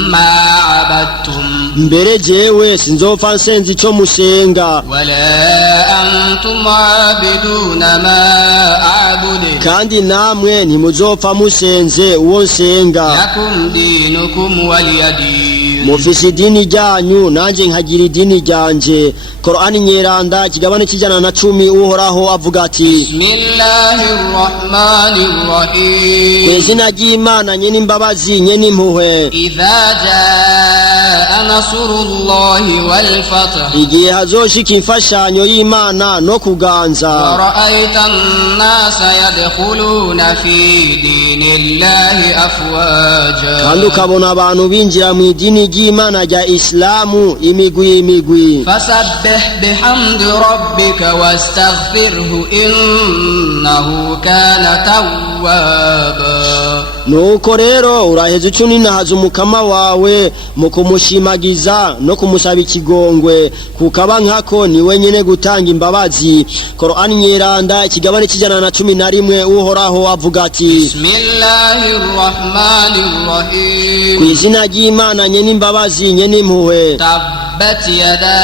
ما عبدتم mbere jewe sinzopfa nsenza ico musenga ولا أنتم عابدون ما أعبد kandi namwe ntimuzopfa musenze uwo nsenga. لكم دينكم ولي دين mufise idini ryanyu nanjye nkagira idini ryanje. Korani nyeranda ikigabane cy'ijana na 10 uhoraho avuga ati بسم الله الرحمن الرحيم kw'izina ry'Imana nye n'imbabazi nye n'impuhwe إذا جاء نصر الله والفتح igihe hazoshika imfashanyo y'Imana no kuganza ورأيت الناس يدخلون في دين الله أفواجا kandi ukabona abantu binjira mu idini ry'Imana rya Islamu imigwi. فسبح بحمد ربك واستغفره إنه كان توابا nuko rero uraheze uco ninahaza umukama wawe mu kumushimagiza no kumusaba ikigongwe kukaba nkako niwe nyene gutanga imbabazi. Korani nyeranda ikigabane cy'ijana na 11 uhoraho avuga ati بسم الله الرحمن الرحيم kw'izina ry'Imana nye n'imbabazi nye n'impuhwe تبت يدا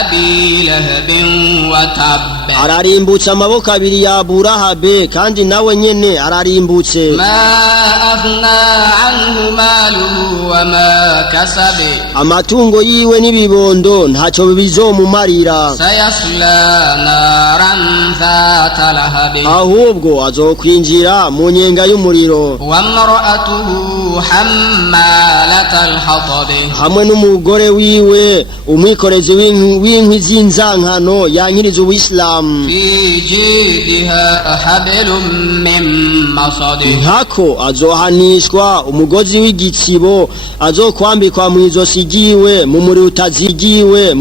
أبي لهب وتب ararimbutse amaboko abiri ya Aburahabe kandi nawe nyene ararimbutse. ما أغنى عنه ماله وما كسب amatungo yiwe n'ibibondo ntacyo bizomumarira سيصلى نارا ذات لهب ahubwo azokwinjira mu nyenga y'umuriro وامرأته حمالة الحطب hamwe n'umugore wiwe umwikorezi w'inkwi z'inzankano yankiriza Ubuislamu. في جيدها حبل من مصد nkako azohanishwa umugozi w'igitsibo azokwambikwa mu izosi ryiwe mu muri utazigiwe